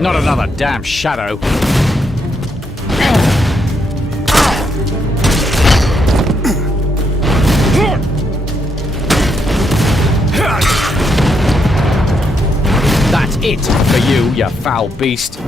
Not another damn shadow. That's it for you, you foul beast.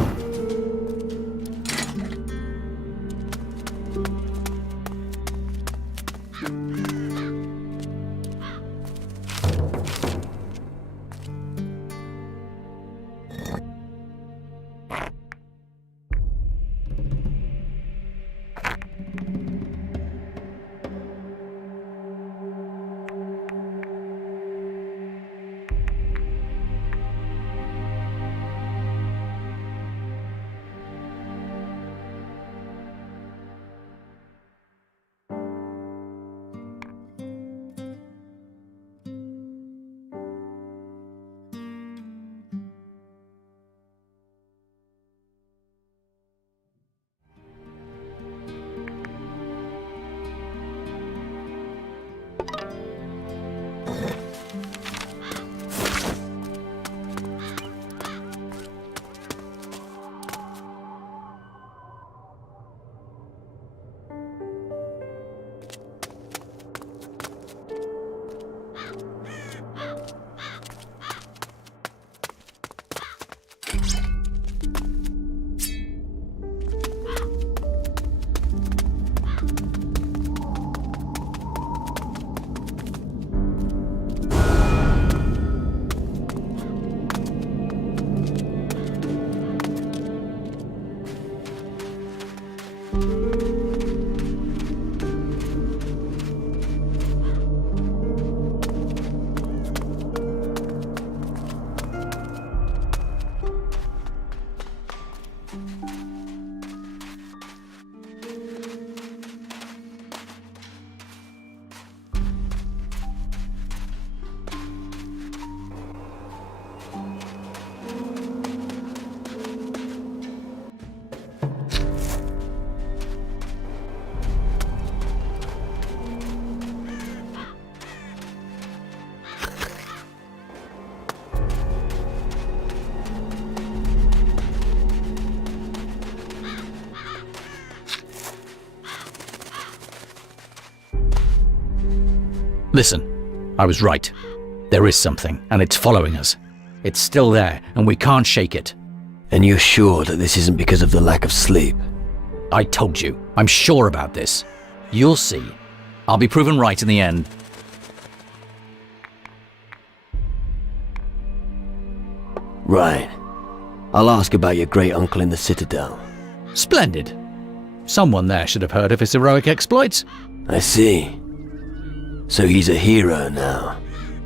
Listen, I was right. There is something, and it's following us. It's still there, and we can't shake it. And you're sure that this isn't because of the lack of sleep? I told you, I'm sure about this. You'll see. I'll be proven right in the end. Right. I'll ask about your great uncle in the Citadel. Splendid. Someone there should have heard of his heroic exploits. I see. So he's a hero now.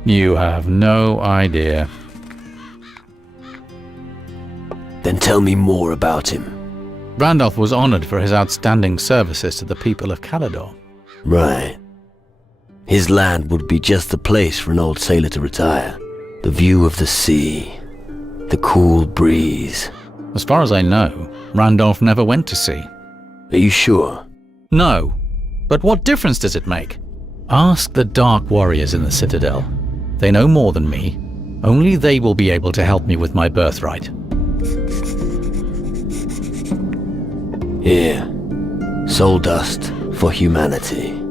You have no idea. Then tell me more about him. Randolph was honored for his outstanding services to the people of Calador. Right. His land would be just the place for an old sailor to retire. The view of the sea, the cool breeze. As far as I know, Randolph never went to sea. Are you sure? No. But what difference does it make? Ask the Dark Warriors in the Citadel. They know more than me. Only they will be able to help me with my birthright. Here. Soul dust for humanity.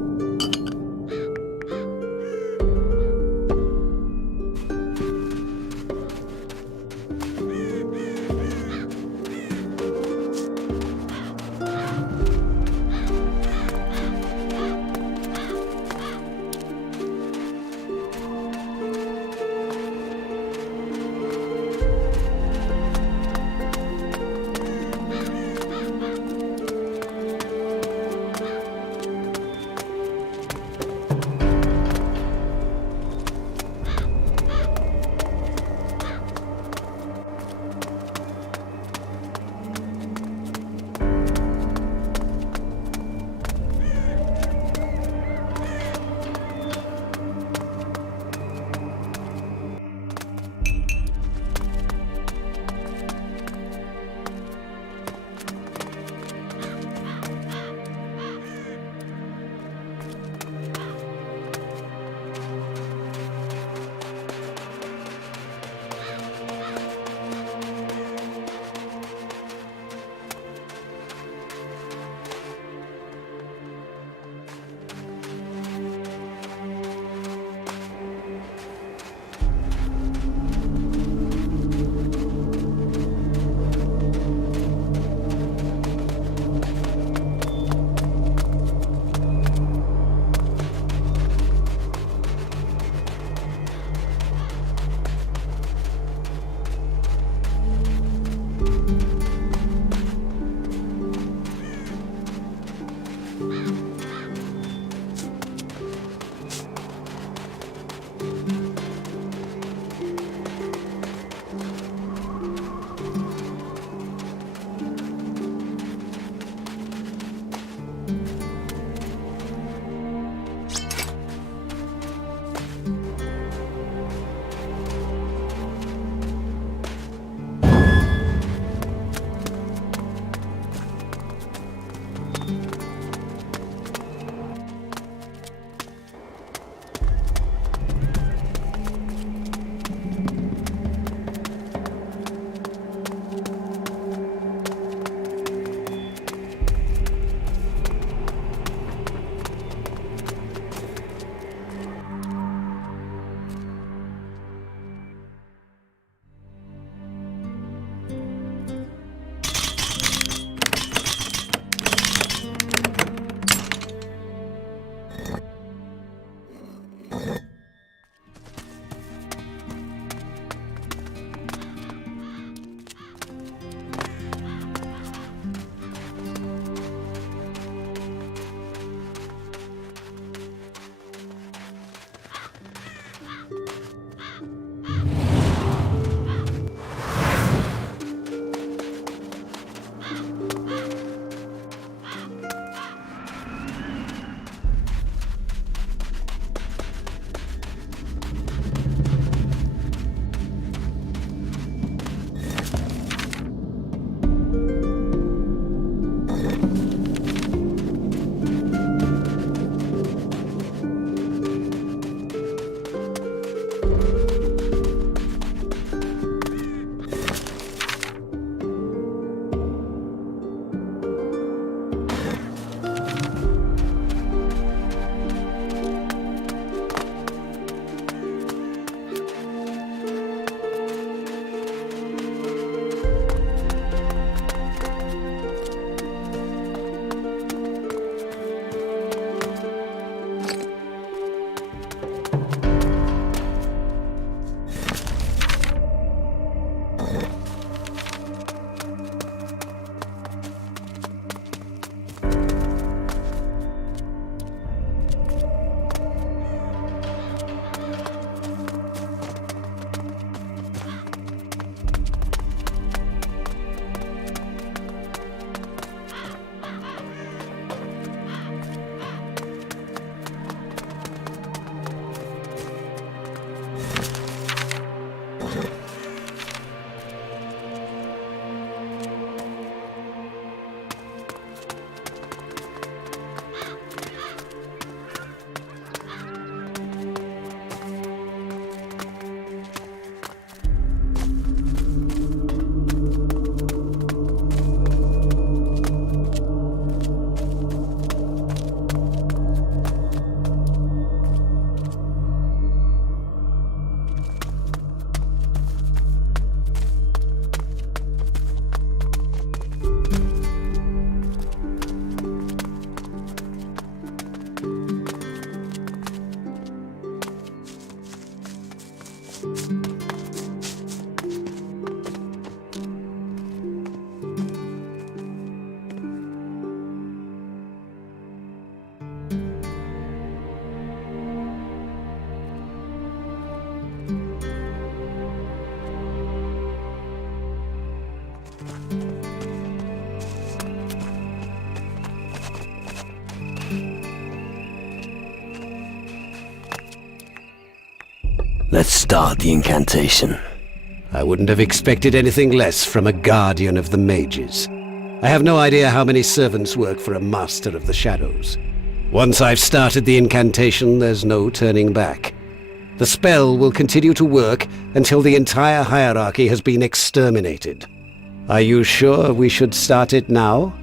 Let's start the incantation. I wouldn't have expected anything less from a guardian of the mages. I have no idea how many servants work for a master of the shadows. Once I've started the incantation, there's no turning back. The spell will continue to work until the entire hierarchy has been exterminated. Are you sure we should start it now?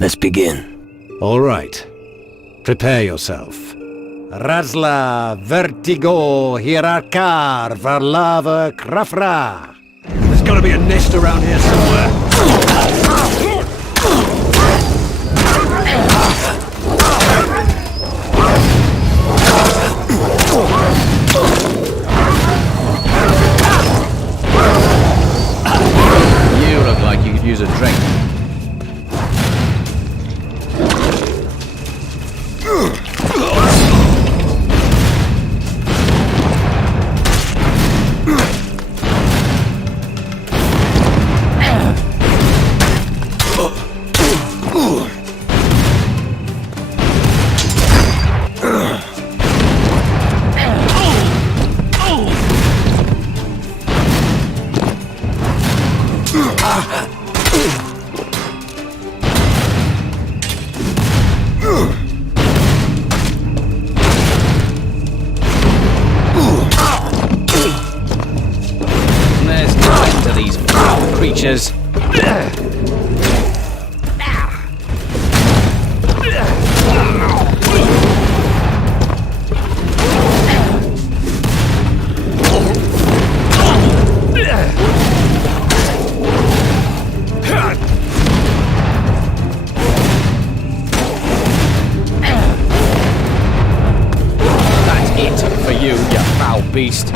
Let's begin. All right. Prepare yourself. Razla, vertigo, hierarchar, varlava, krafra. There's gotta be a nest around here somewhere. You look like you could use a drink. There's no end to these foul creatures. That's it for you, you foul beast.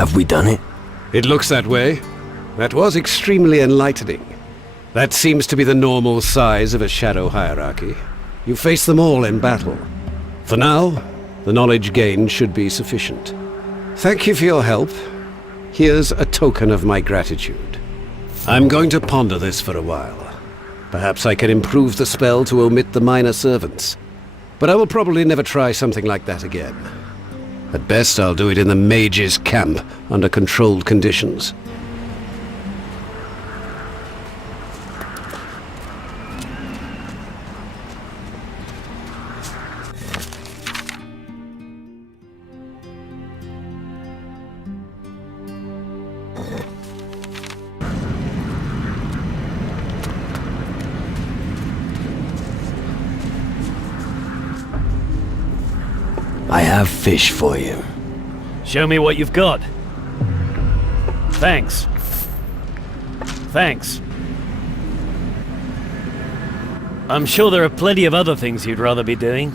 Have we done it? It looks that way. That was extremely enlightening. That seems to be the normal size of a shadow hierarchy. You face them all in battle. For now, the knowledge gained should be sufficient. Thank you for your help. Here's a token of my gratitude. I'm going to ponder this for a while. Perhaps I can improve the spell to omit the minor servants. But I will probably never try something like that again. At best, I'll do it in the mage's camp, under controlled conditions. I have fish for you. Show me what you've got. Thanks. Thanks. I'm sure there are plenty of other things you'd rather be doing.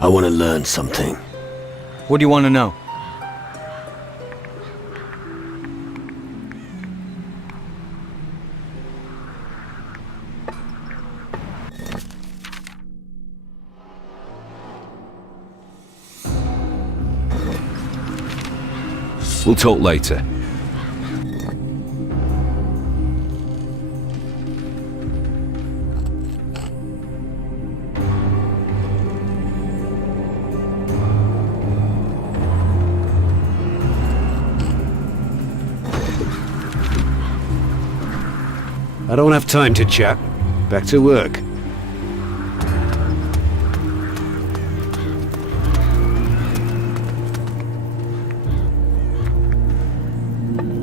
I want to learn something. What do you want to know? We'll talk later. I don't have time to chat. Back to work.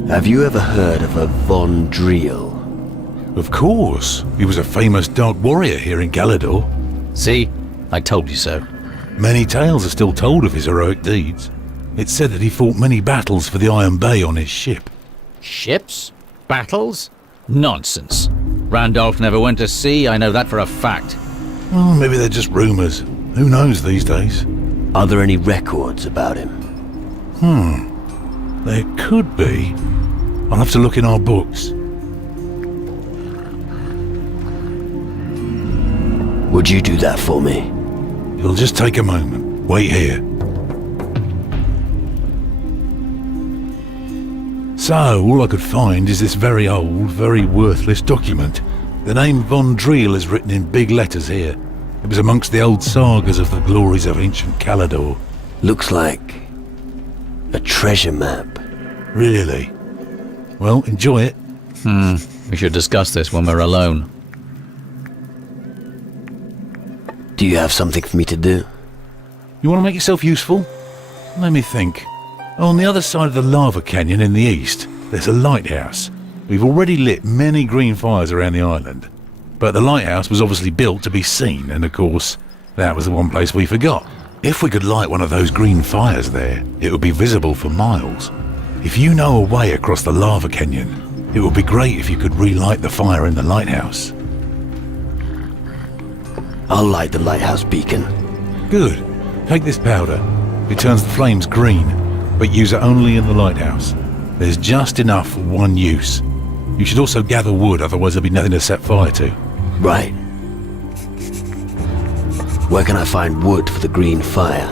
Have you ever heard of a Von Driel? Of course. He was a famous dark warrior here in Galador. See? I told you so. Many tales are still told of his heroic deeds. It's said that he fought many battles for the Iron Bay on his ship. Ships? Battles? Nonsense. Randolph never went to sea, I know that for a fact. Well, maybe they're just rumours. Who knows these days? Are there any records about him? There could be. I'll have to look in our books. Would you do that for me? It'll just take a moment. Wait here. So, all I could find is this very old, very worthless document. The name Von Driel is written in big letters here. It was amongst the old sagas of the glories of ancient Galador. Looks like a treasure map. Really? Well, enjoy it. We should discuss this when we're alone. Do you have something for me to do? You want to make yourself useful? Let me think. On the other side of the lava canyon in the east, there's a lighthouse. We've already lit many green fires around the island. But the lighthouse was obviously built to be seen, and of course, that was the one place we forgot. If we could light one of those green fires there, it would be visible for miles. If you know a way across the lava canyon, it would be great if you could relight the fire in the lighthouse. I'll light the lighthouse beacon. Good. Take this powder. It turns the flames green, but use it only in the lighthouse. There's just enough for one use. You should also gather wood, otherwise there'll be nothing to set fire to. Right. Where can I find wood for the green fire?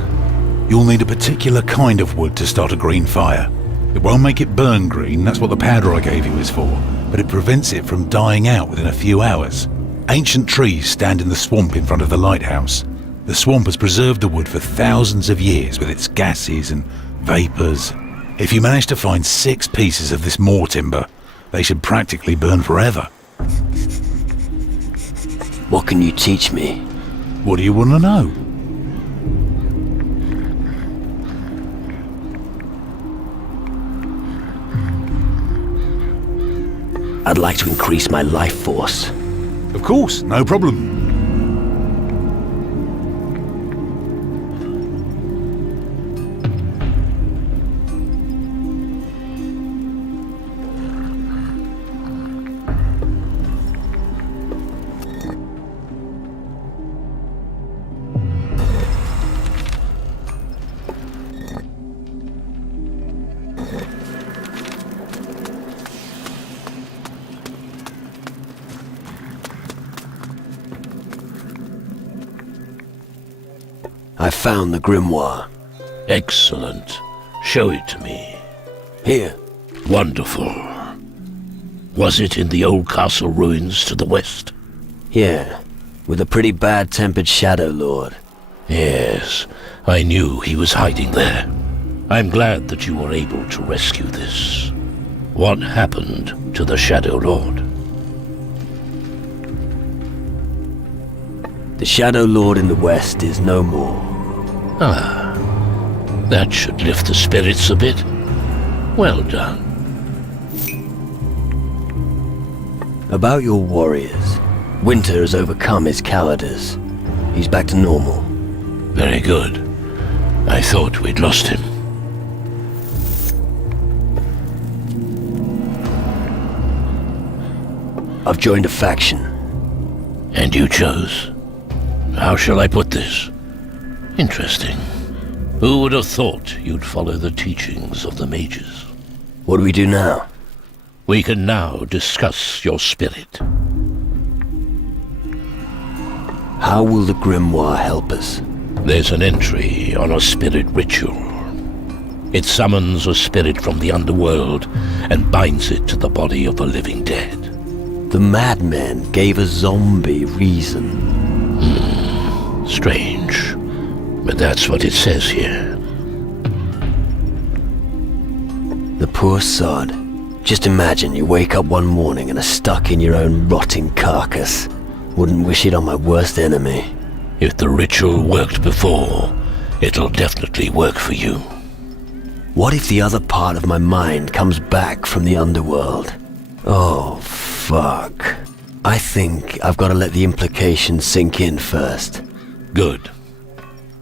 You'll need a particular kind of wood to start a green fire. It won't make it burn green, that's what the powder I gave you is for, but it prevents it from dying out within a few hours. Ancient trees stand in the swamp in front of the lighthouse. The swamp has preserved the wood for thousands of years with its gases and vapours. If you manage to find 6 pieces of this moor timber, they should practically burn forever. What can you teach me? What do you want to know? I'd like to increase my life force. Of course, no problem. I found the grimoire. Excellent. Show it to me. Here. Wonderful. Was it in the old castle ruins to the west? Yeah, with a pretty bad-tempered Shadow Lord. Yes, I knew he was hiding there. I'm glad that you were able to rescue this. What happened to the Shadow Lord? The Shadow Lord in the west is no more. Ah, that should lift the spirits a bit. Well done. About your warriors. Winter has overcome his cowardice. He's back to normal. Very good. I thought we'd lost him. I've joined a faction. And you chose? How shall I put this? Interesting. Who would have thought you'd follow the teachings of the mages? What do we do now? We can now discuss your spirit. How will the grimoire help us? There's an entry on a spirit ritual. It summons a spirit from the underworld and binds it to the body of a living dead. The madman gave a zombie reason. Strange. But that's what it says here. The poor sod. Just imagine you wake up one morning and are stuck in your own rotting carcass. Wouldn't wish it on my worst enemy. If the ritual worked before, it'll definitely work for you. What if the other part of my mind comes back from the underworld? Oh, fuck. I think I've got to let the implications sink in first. Good.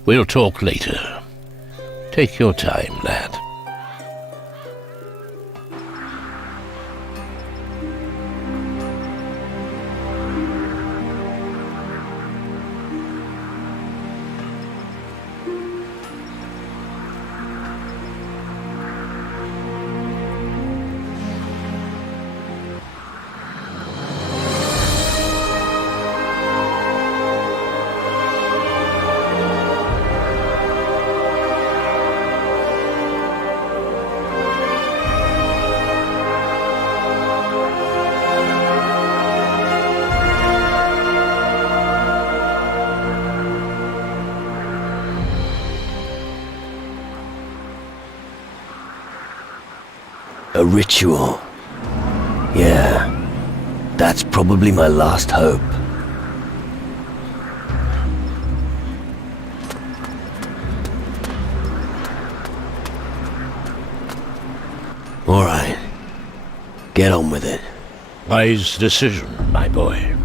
We'll talk later. Take your time, lad. A ritual. Yeah, that's probably my last hope. All right, get on with it. Wise decision, my boy.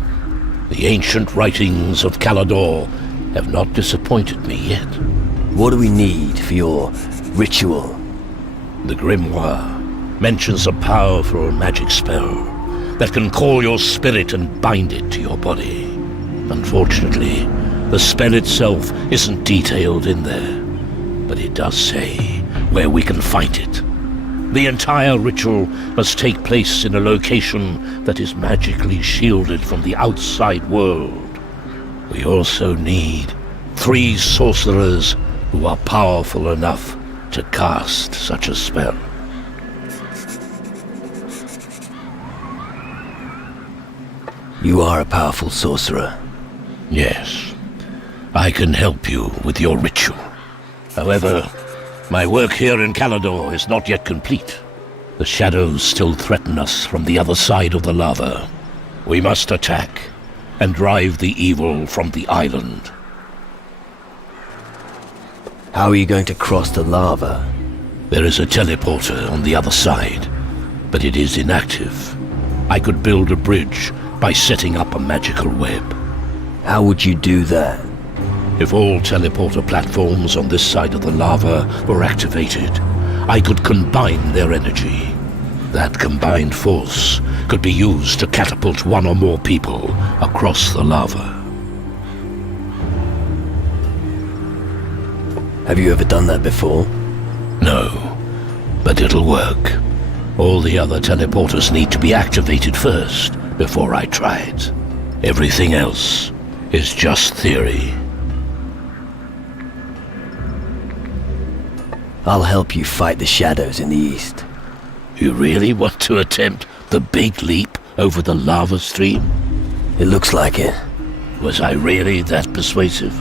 The ancient writings of Calador have not disappointed me yet. What do we need for your ritual? The grimoire mentions a powerful magic spell that can call your spirit and bind it to your body. Unfortunately, the spell itself isn't detailed in there, but it does say where we can find it. The entire ritual must take place in a location that is magically shielded from the outside world. We also need 3 sorcerers who are powerful enough to cast such a spell. You are a powerful sorcerer. Yes, I can help you with your ritual. However, my work here in Calador is not yet complete. The shadows still threaten us from the other side of the lava. We must attack and drive the evil from the island. How are you going to cross the lava? There is a teleporter on the other side, but it is inactive. I could build a bridge by setting up a magical web. How would you do that? If all teleporter platforms on this side of the lava were activated, I could combine their energy. That combined force could be used to catapult one or more people across the lava. Have you ever done that before? No, but it'll work. All the other teleporters need to be activated first before I try it. Everything else is just theory. I'll help you fight the shadows in the east. You really want to attempt the big leap over the lava stream? It looks like it. Was I really that persuasive?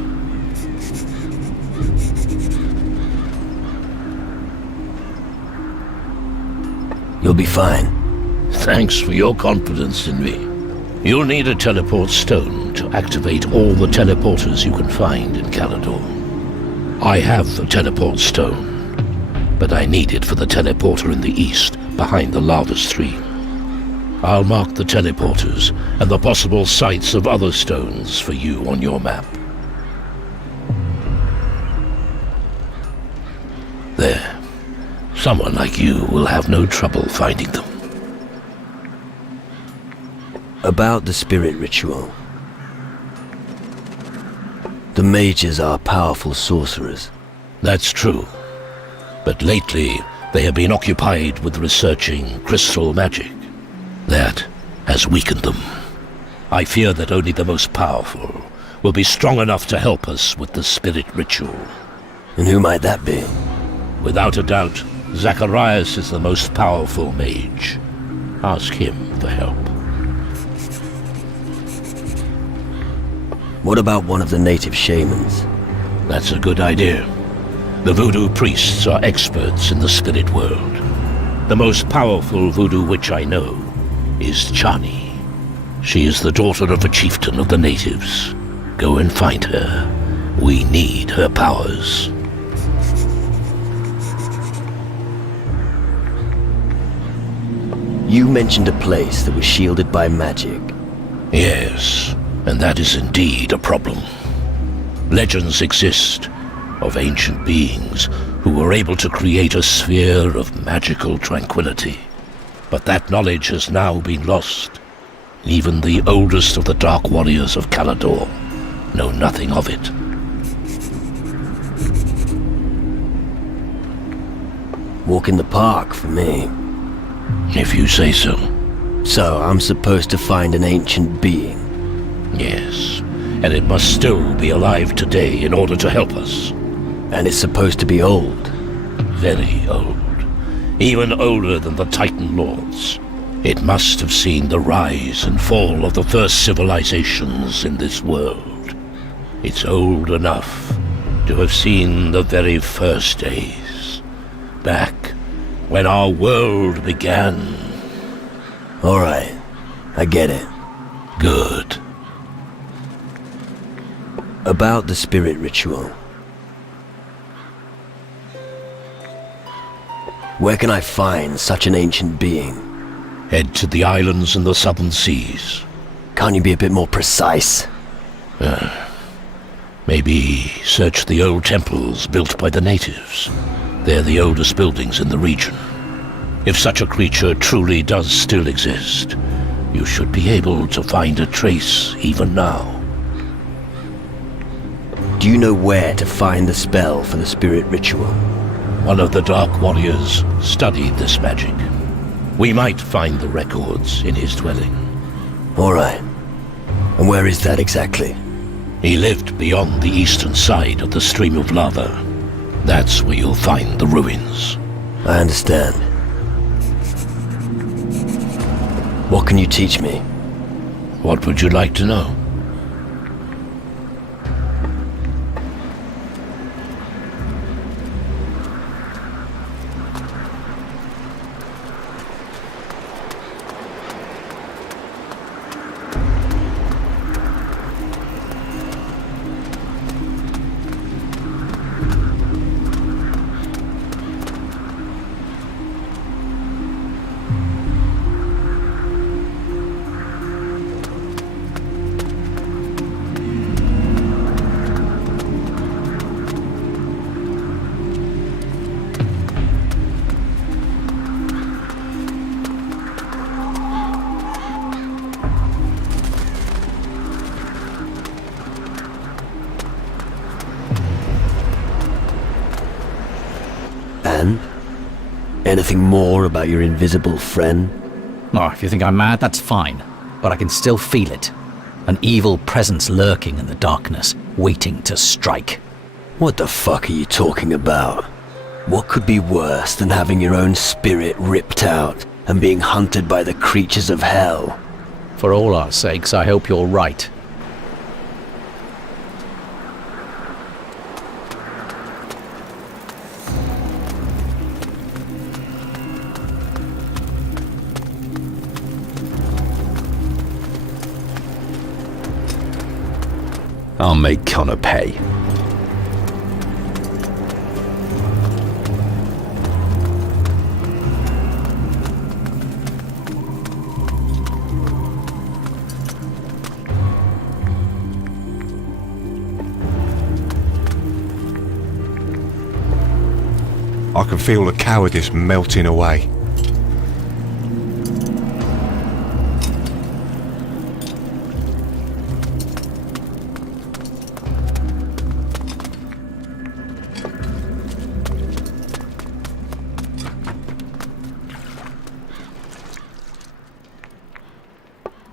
You'll be fine. Thanks for your confidence in me. You'll need a teleport stone to activate all the teleporters you can find in Calador. I have the teleport stone, but I need it for the teleporter in the east behind the lava stream. I'll mark the teleporters and the possible sites of other stones for you on your map. There. Someone like you will have no trouble finding them. About the spirit ritual. The mages are powerful sorcerers. That's true. But lately, they have been occupied with researching crystal magic. That has weakened them. I fear that only the most powerful will be strong enough to help us with the spirit ritual. And who might that be? Without a doubt, Zacharias is the most powerful mage. Ask him for help. What about one of the native shamans? That's a good idea. The voodoo priests are experts in the spirit world. The most powerful voodoo witch I know is Chani. She is the daughter of a chieftain of the natives. Go and find her. We need her powers. You mentioned a place that was shielded by magic. Yes, and that is indeed a problem. Legends exist of ancient beings who were able to create a sphere of magical tranquility. But that knowledge has now been lost. Even the oldest of the Dark Warriors of Calador know nothing of it. Walk in the park for me. If you say so. So I'm supposed to find an ancient being? Yes, and it must still be alive today in order to help us. And it's supposed to be old? Very old. Even older than the Titan Lords. It must have seen the rise and fall of the first civilizations in this world. It's old enough to have seen the very first days. Back when our world began. All right, I get it. Good. About the spirit ritual. Where can I find such an ancient being? Head to the islands in the southern seas. Can't you be a bit more precise? Maybe search the old temples built by the natives. They're the oldest buildings in the region. If such a creature truly does still exist, you should be able to find a trace even now. Do you know where to find the spell for the spirit ritual? One of the Dark Warriors studied this magic. We might find the records in his dwelling. All right. And where is that exactly? He lived beyond the eastern side of the stream of lava. That's where you'll find the ruins. I understand. What can you teach me? What would you like to know? And? Anything more about your invisible friend? Oh, if you think I'm mad, that's fine. But I can still feel it. An evil presence lurking in the darkness, waiting to strike. What the fuck are you talking about? What could be worse than having your own spirit ripped out and being hunted by the creatures of hell? For all our sakes, I hope you're right. I'll make Connor pay. I can feel the cowardice melting away.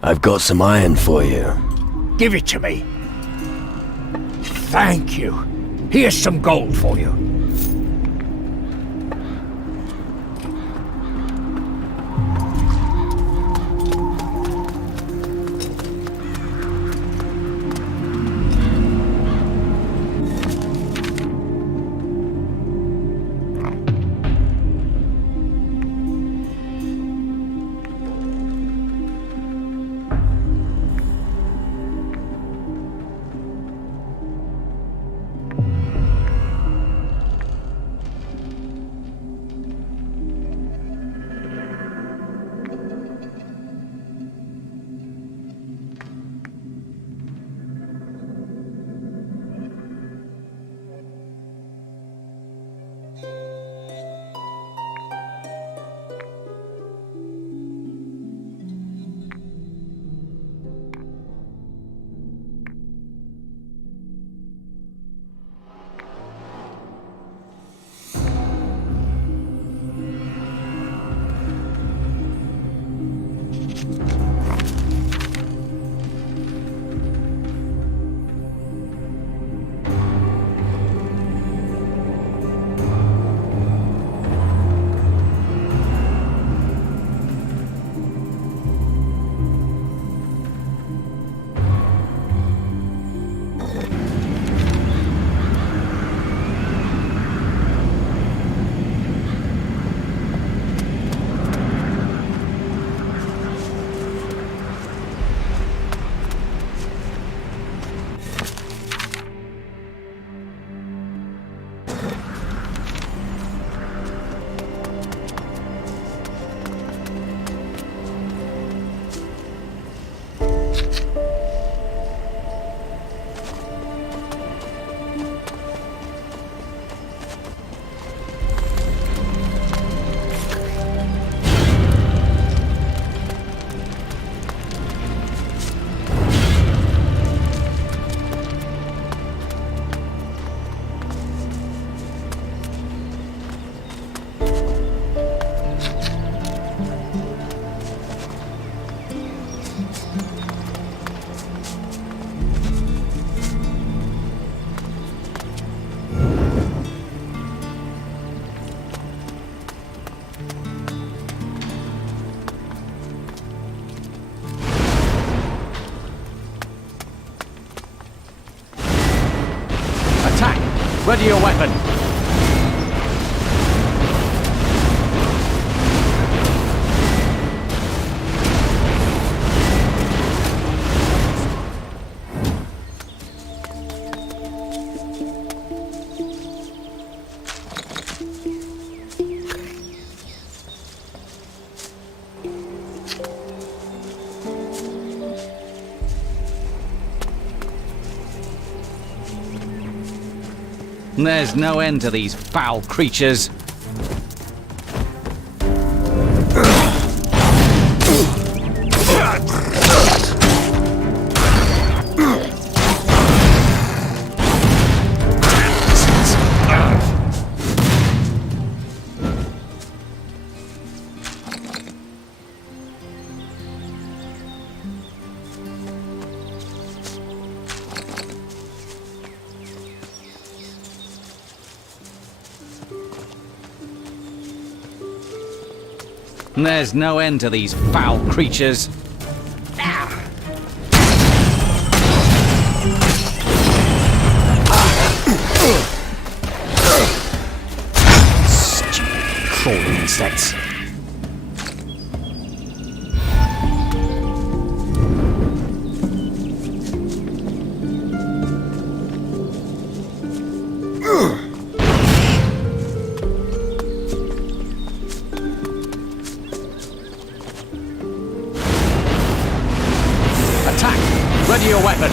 I've got some iron for you. Give it to me. Thank you. Here's some gold for you. Ready your weapon. There's no end to these foul creatures. There's no end to these foul creatures. Stupid crawling insects. Attack! Ready your weapon!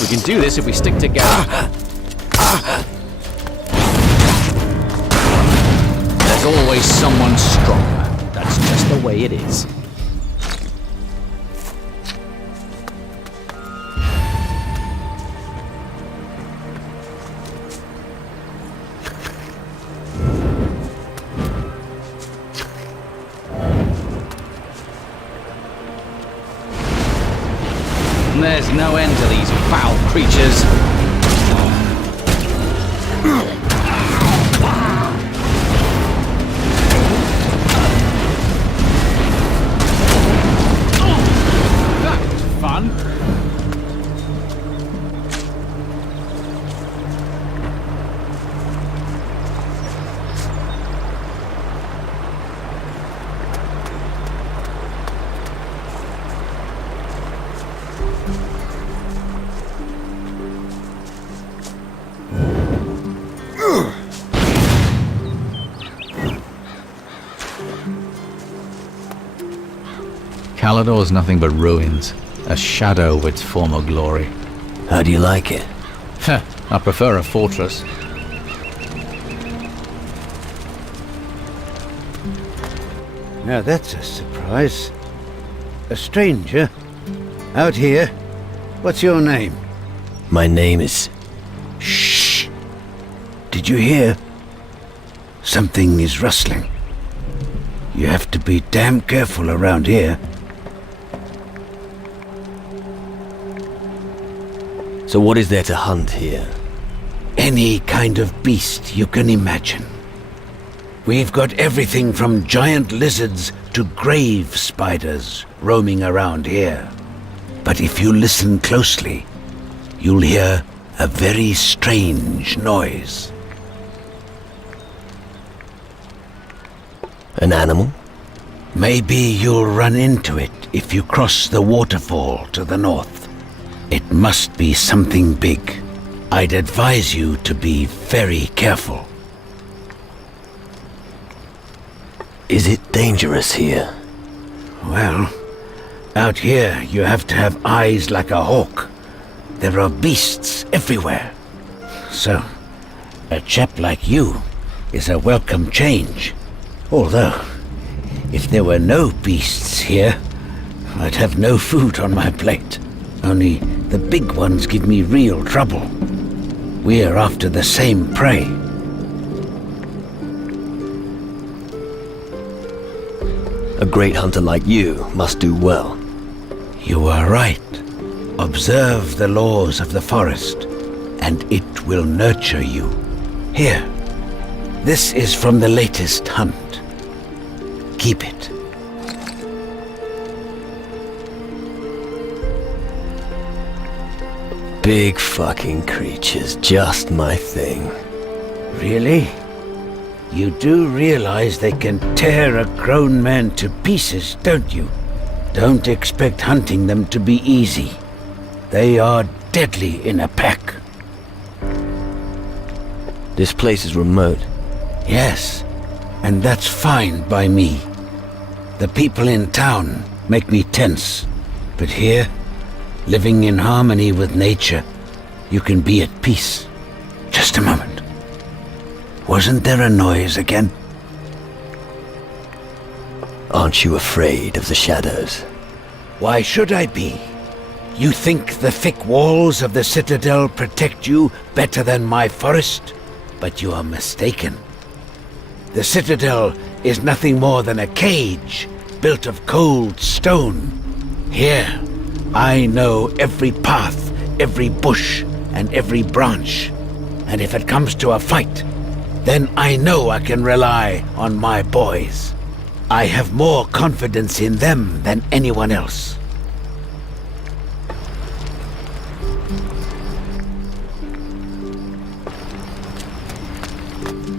We can do this if we stick together. There's always someone stronger. That's just the way it is. There's no end to these foul creatures. That was fun. Calador's nothing but ruins, a shadow of its former glory. How do you like it? I prefer a fortress. Now that's a surprise. A stranger? Out here? What's your name? My name is... Shh! Did you hear? Something is rustling. You have to be damn careful around here. So what is there to hunt here? Any kind of beast you can imagine. We've got everything from giant lizards to grave spiders roaming around here. But if you listen closely, you'll hear a very strange noise. An animal? Maybe you'll run into it if you cross the waterfall to the north. It must be something big. I'd advise you to be very careful. Is it dangerous here? Well, out here you have to have eyes like a hawk. There are beasts everywhere. So, a chap like you is a welcome change. Although, if there were no beasts here, I'd have no food on my plate. Only the big ones give me real trouble. We're after the same prey. A great hunter like you must do well. You are right. Observe the laws of the forest, and it will nurture you. Here, this is from the latest hunt. Keep it. Big fucking creatures, just my thing. Really? You do realize they can tear a grown man to pieces, don't you? Don't expect hunting them to be easy. They are deadly in a pack. This place is remote. Yes, and that's fine by me. The people in town make me tense, but here, living in harmony with nature, you can be at peace. Just a moment. Wasn't there a noise again? Aren't you afraid of the shadows? Why should I be? You think the thick walls of the citadel protect you better than my forest? But you are mistaken. The citadel is nothing more than a cage built of cold stone. Here, I know every path, every bush, and every branch. And if it comes to a fight, then I know I can rely on my boys. I have more confidence in them than anyone else.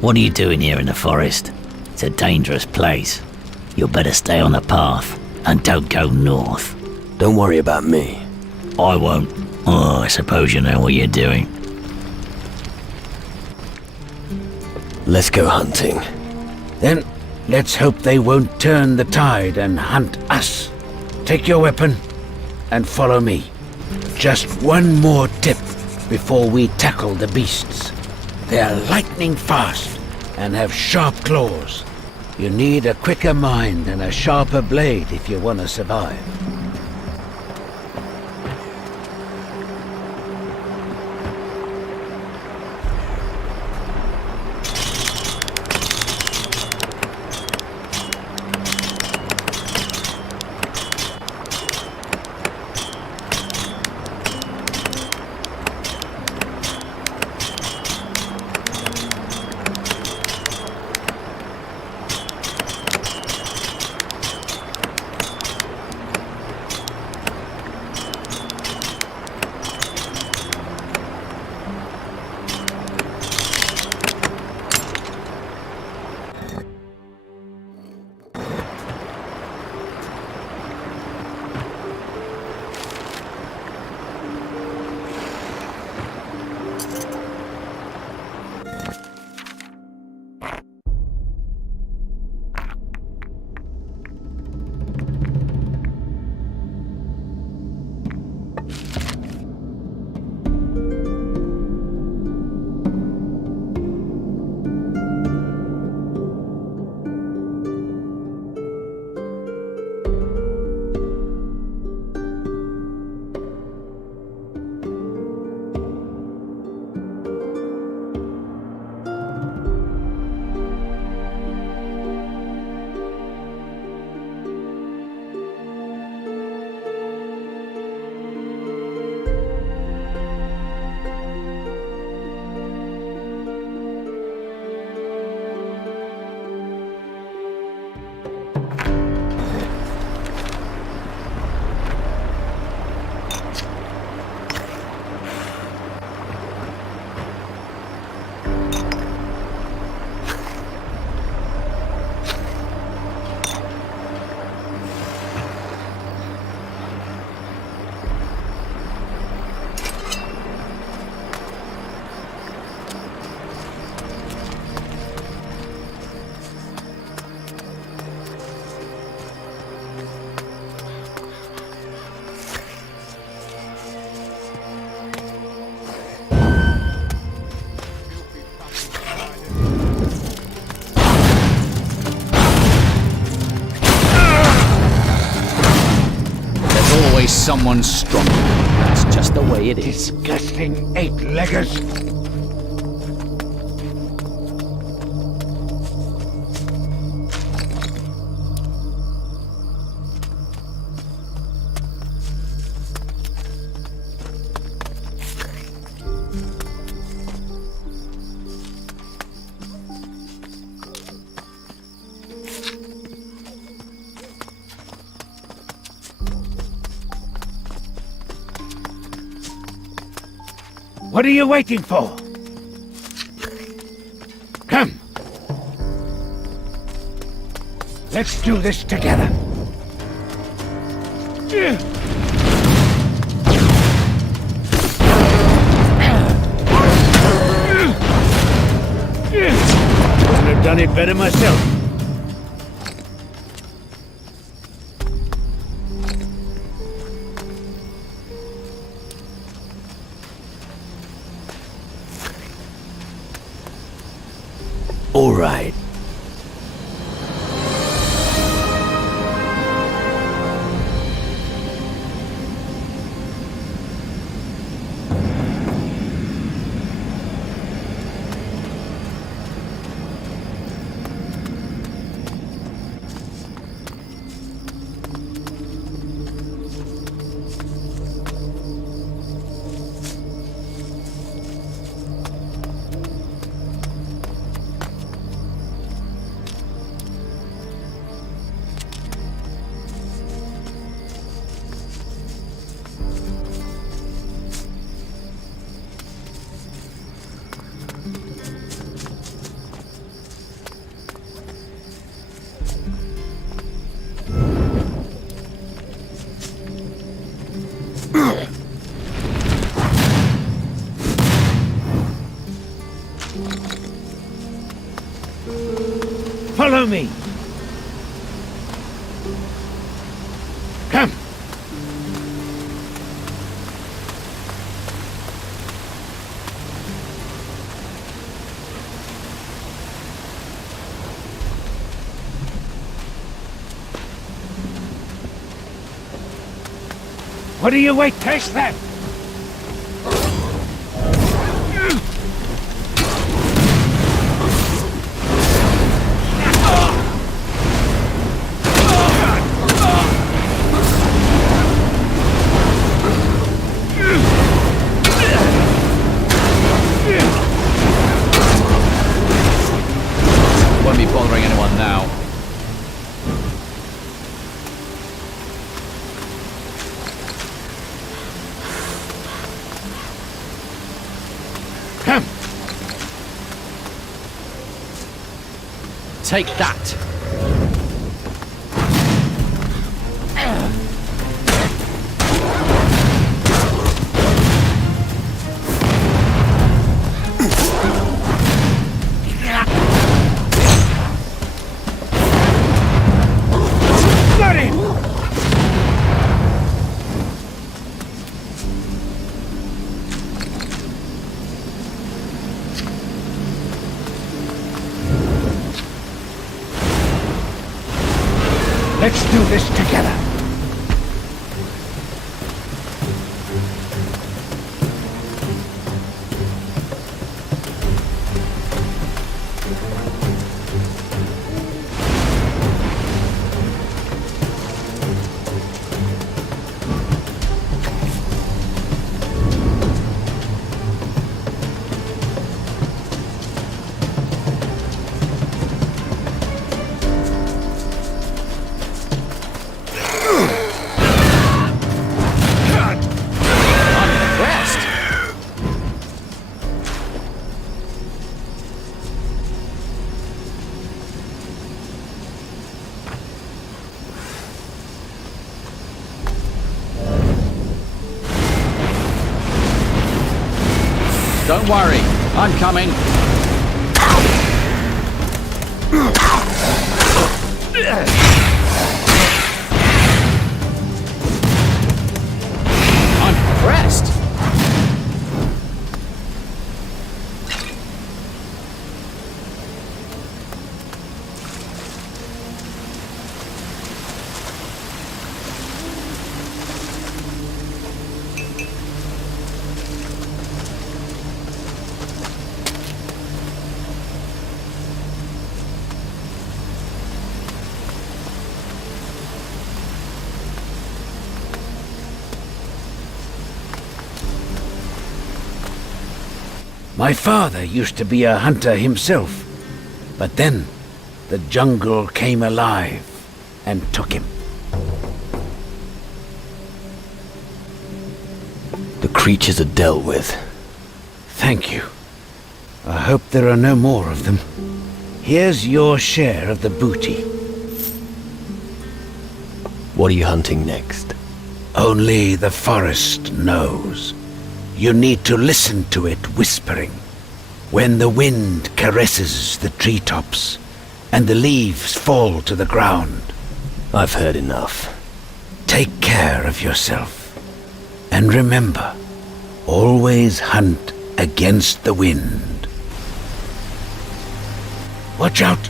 What are you doing here in the forest? It's a dangerous place. You'd better stay on the path and don't go north. Don't worry about me. I won't. Oh, I suppose you know what you're doing. Let's go hunting. Then let's hope they won't turn the tide and hunt us. Take your weapon and follow me. Just one more tip before we tackle the beasts. They're lightning fast and have sharp claws. You need a quicker mind and a sharper blade if you want to survive. Someone strong. That's just the way it is. Disgusting eight-leggers! What are you waiting for? Come! Let's do this together. Couldn't have done it better myself. All right. Follow me. Come. What do you wait? Taste that! Won't be bothering anyone now. Come! Take that! Got him! Let's do this together. Don't worry, I'm coming. I'm impressed. My father used to be a hunter himself, but then the jungle came alive and took him. The creatures are dealt with. Thank you. I hope there are no more of them. Here's your share of the booty. What are you hunting next? Only the forest knows. You need to listen to it whispering. When the wind caresses the treetops and the leaves fall to the ground. I've heard enough. Take care of yourself. And remember, always hunt against the wind. Watch out!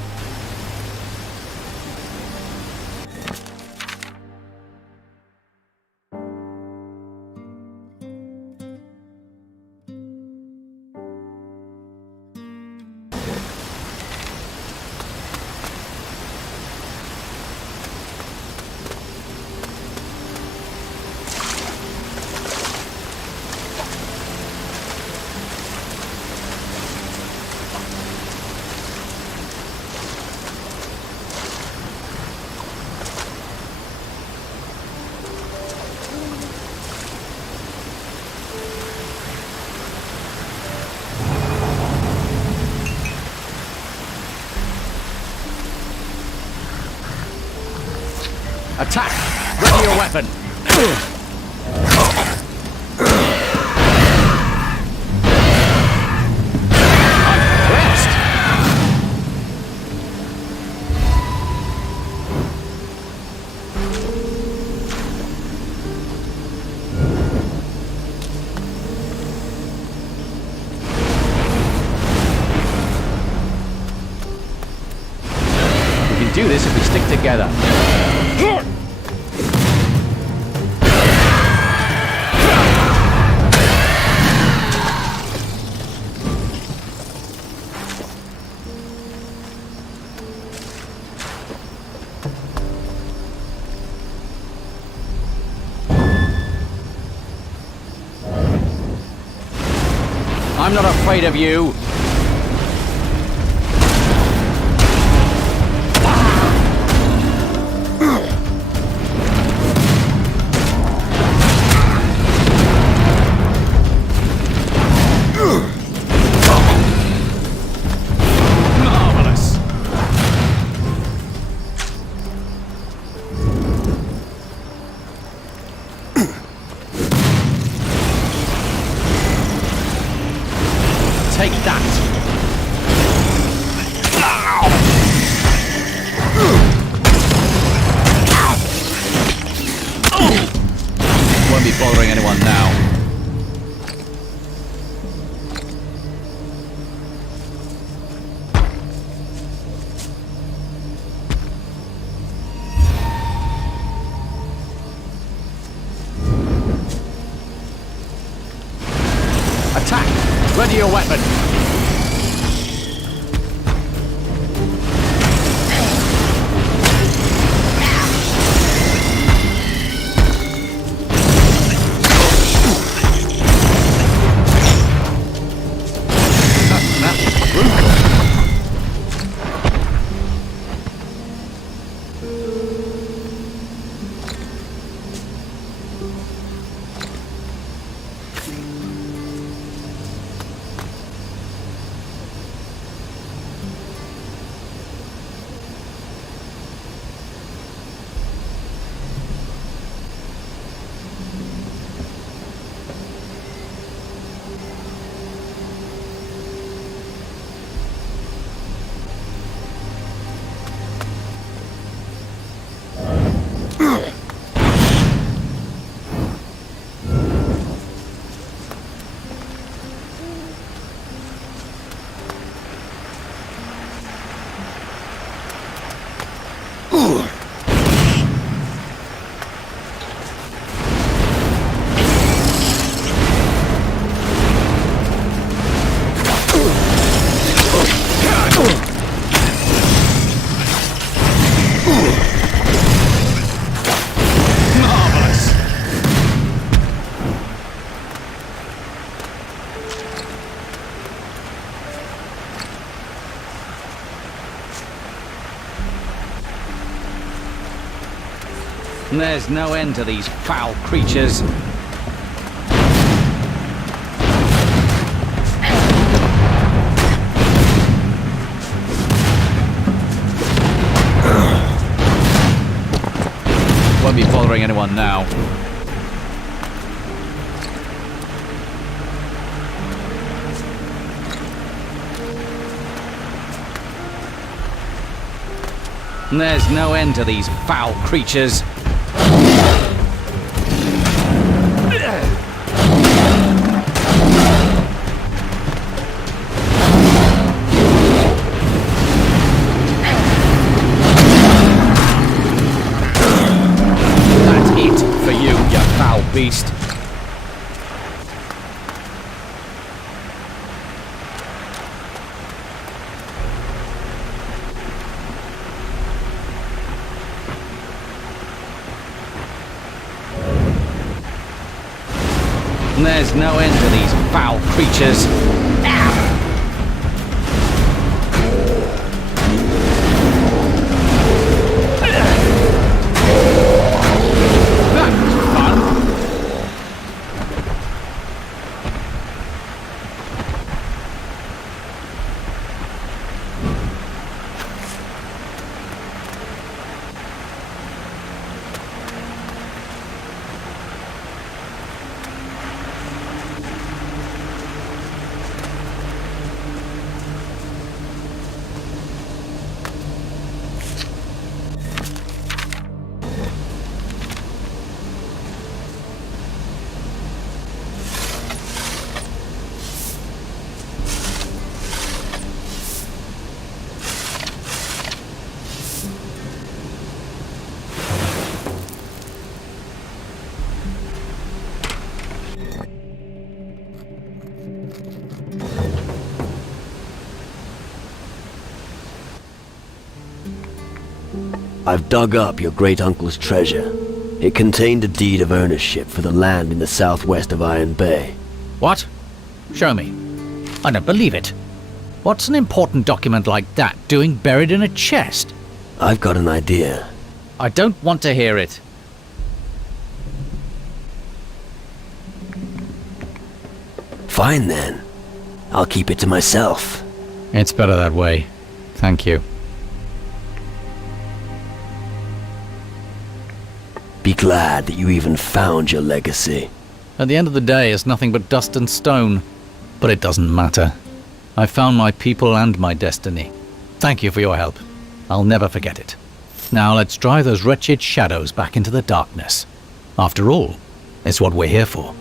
Attack! Ready your weapon! I'm impressed! together. I'm not afraid of you. Marvelous. Take that! Won't be bothering anyone now. Attack! Ready your weapon! There's no end to these foul creatures. Won't be bothering anyone now. There's no end to these foul creatures. That's it for you, you foul beast. There's no end to these foul creatures. That was fun. I've dug up your great-uncle's treasure. It contained a deed of ownership for the land in the southwest of Iron Bay. What? Show me. I don't believe it. What's an important document like that doing buried in a chest? I've got an idea. I don't want to hear it. Fine then. I'll keep it to myself. It's better that way. Thank you. Be glad that you even found your legacy. At the end of the day, it's nothing but dust and stone. But it doesn't matter. I found my people and my destiny. Thank you for your help. I'll never forget it. Now let's drive those wretched shadows back into the darkness. After all, it's what we're here for.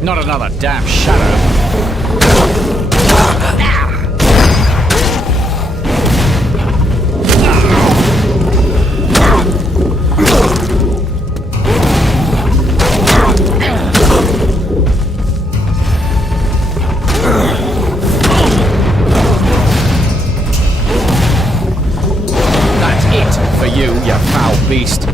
Not another damn shadow. That's it for you, you foul beast.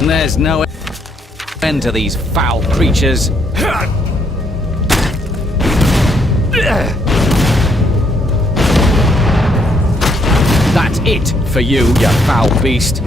There's no end to these foul creatures. That's it for you, you foul beast.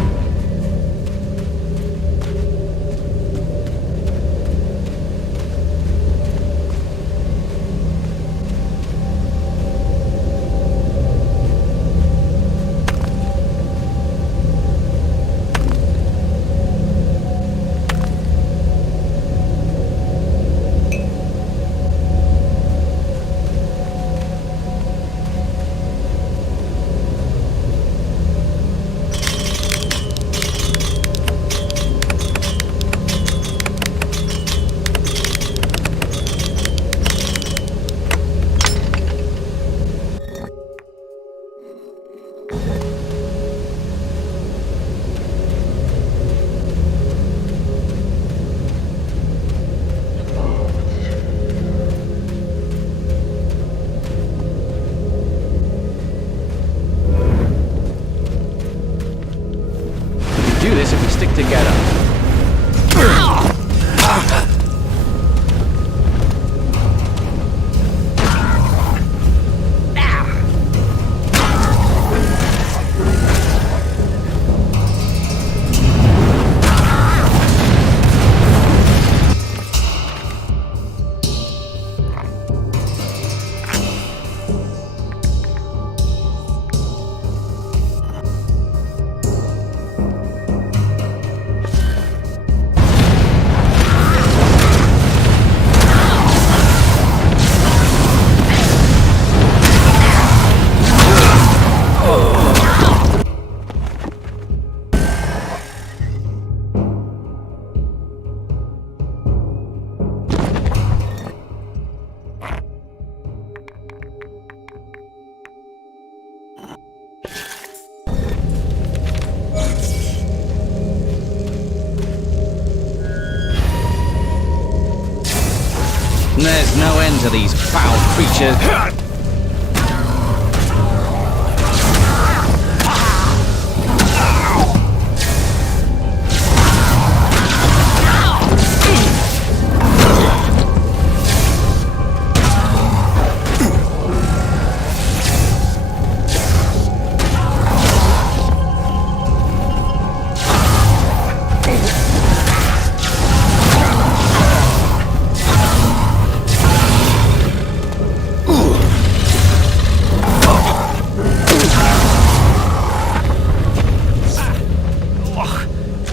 There's no end to these foul creatures.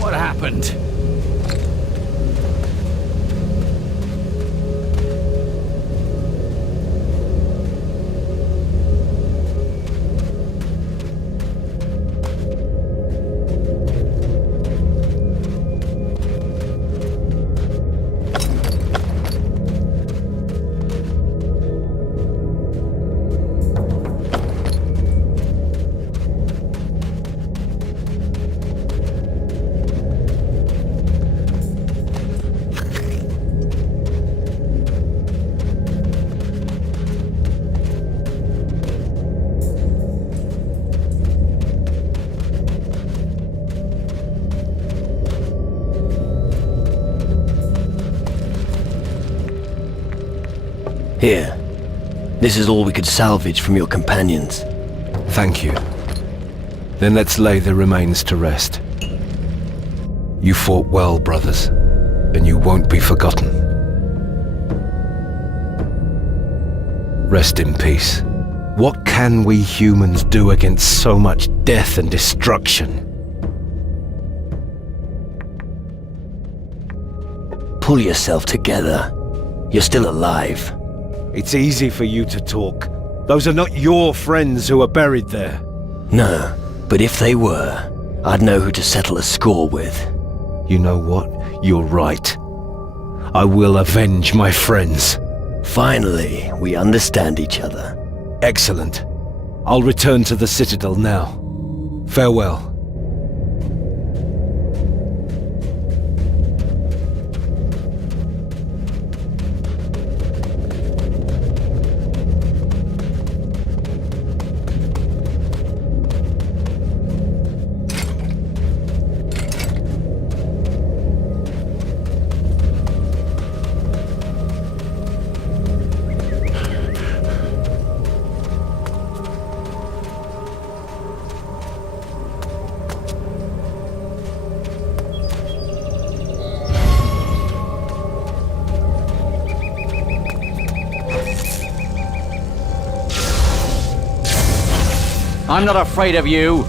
What happened? Here. This is all we could salvage from your companions. Thank you. Then let's lay the remains to rest. You fought well, brothers, and you won't be forgotten. Rest in peace. What can we humans do against so much death and destruction? Pull yourself together. You're still alive. It's easy for you to talk. Those are not your friends who are buried there. No, but if they were, I'd know who to settle a score with. You know what? You're right. I will avenge my friends. Finally, we understand each other. Excellent. I'll return to the Citadel now. Farewell. I'm not afraid of you.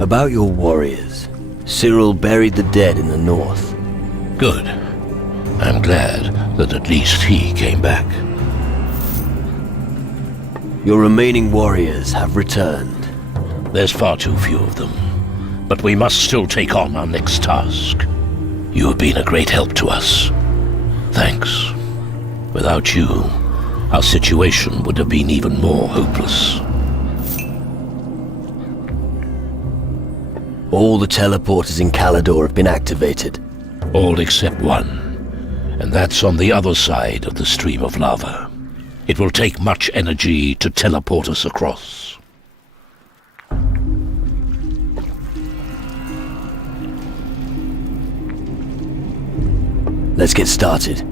About your warriors. Cyril buried the dead in the north. Good. I'm glad that at least he came back. Your remaining warriors have returned. There's far too few of them. But we must still take on our next task. You have been a great help to us. Thanks. Without you, our situation would have been even more hopeless. All the teleporters in Calador have been activated. All except one. And that's on the other side of the stream of lava. It will take much energy to teleport us across. Let's get started.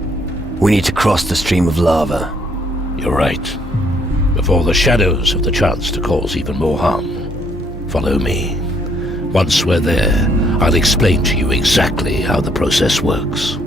We need to cross the stream of lava. You're right. Before the shadows have the chance to cause even more harm. Follow me. Once we're there, I'll explain to you exactly how the process works.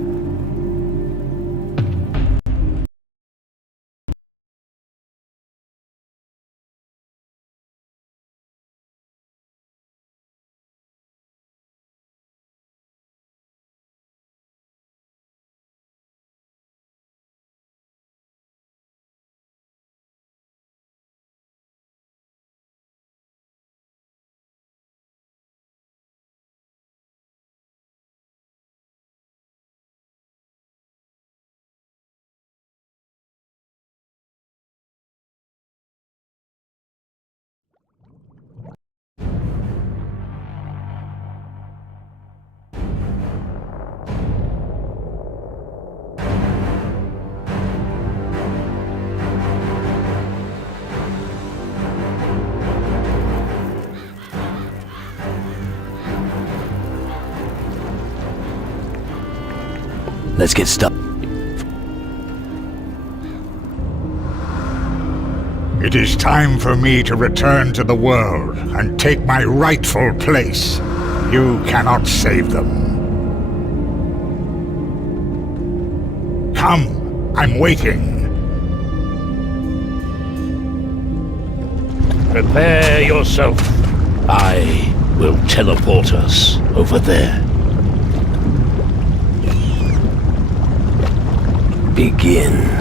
Let's get started. It is time for me to return to the world and take my rightful place. You cannot save them. Come, I'm waiting. Prepare yourself. I will teleport us over there. Begin.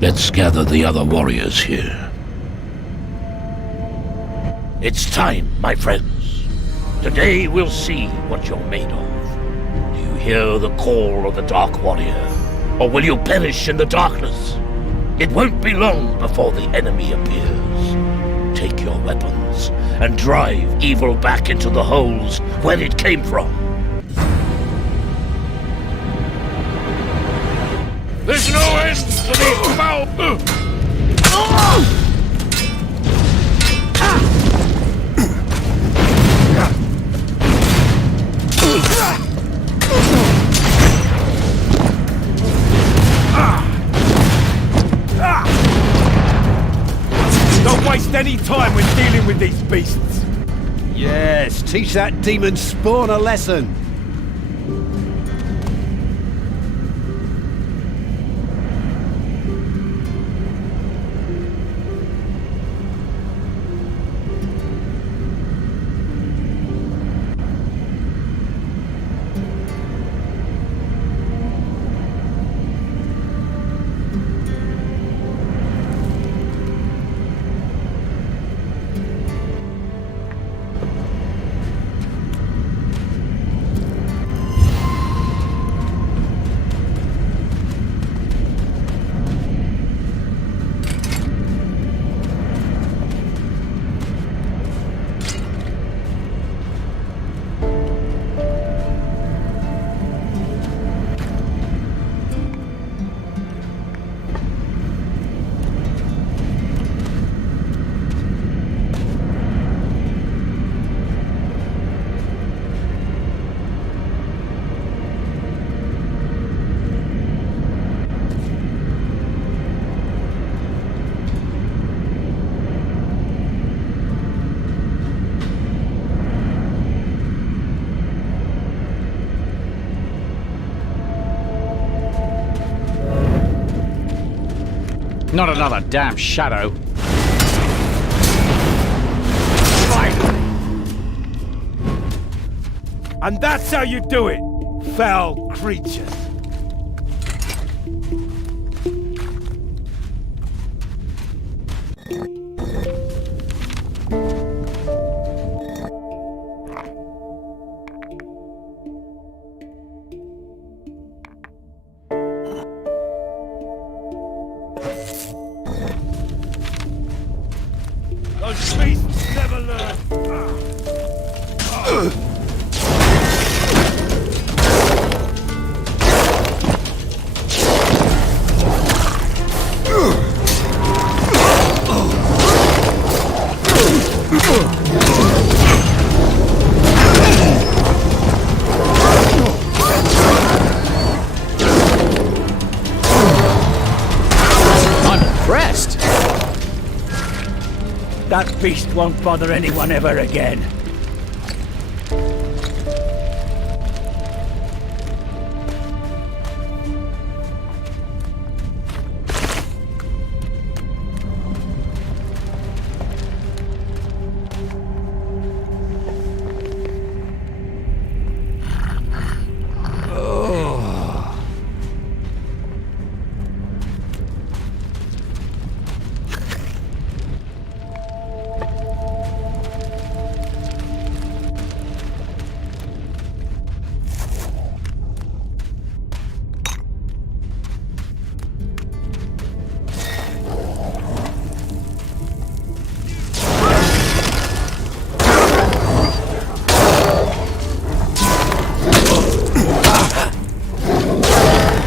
Let's gather the other warriors here. It's time, my friends. Today we'll see what you're made of. Do you hear the call of the Dark Warrior? Or will you perish in the darkness? It won't be long before the enemy appears. Take your weapons and drive evil back into the holes where it came from. There's no end to these foul... Don't waste any time when dealing with these beasts. Yes, teach that demon spawn a lesson. Not another damn shadow. And that's how you do it, foul creatures. Those beasts never learn. I'm impressed. That beast won't bother anyone ever again.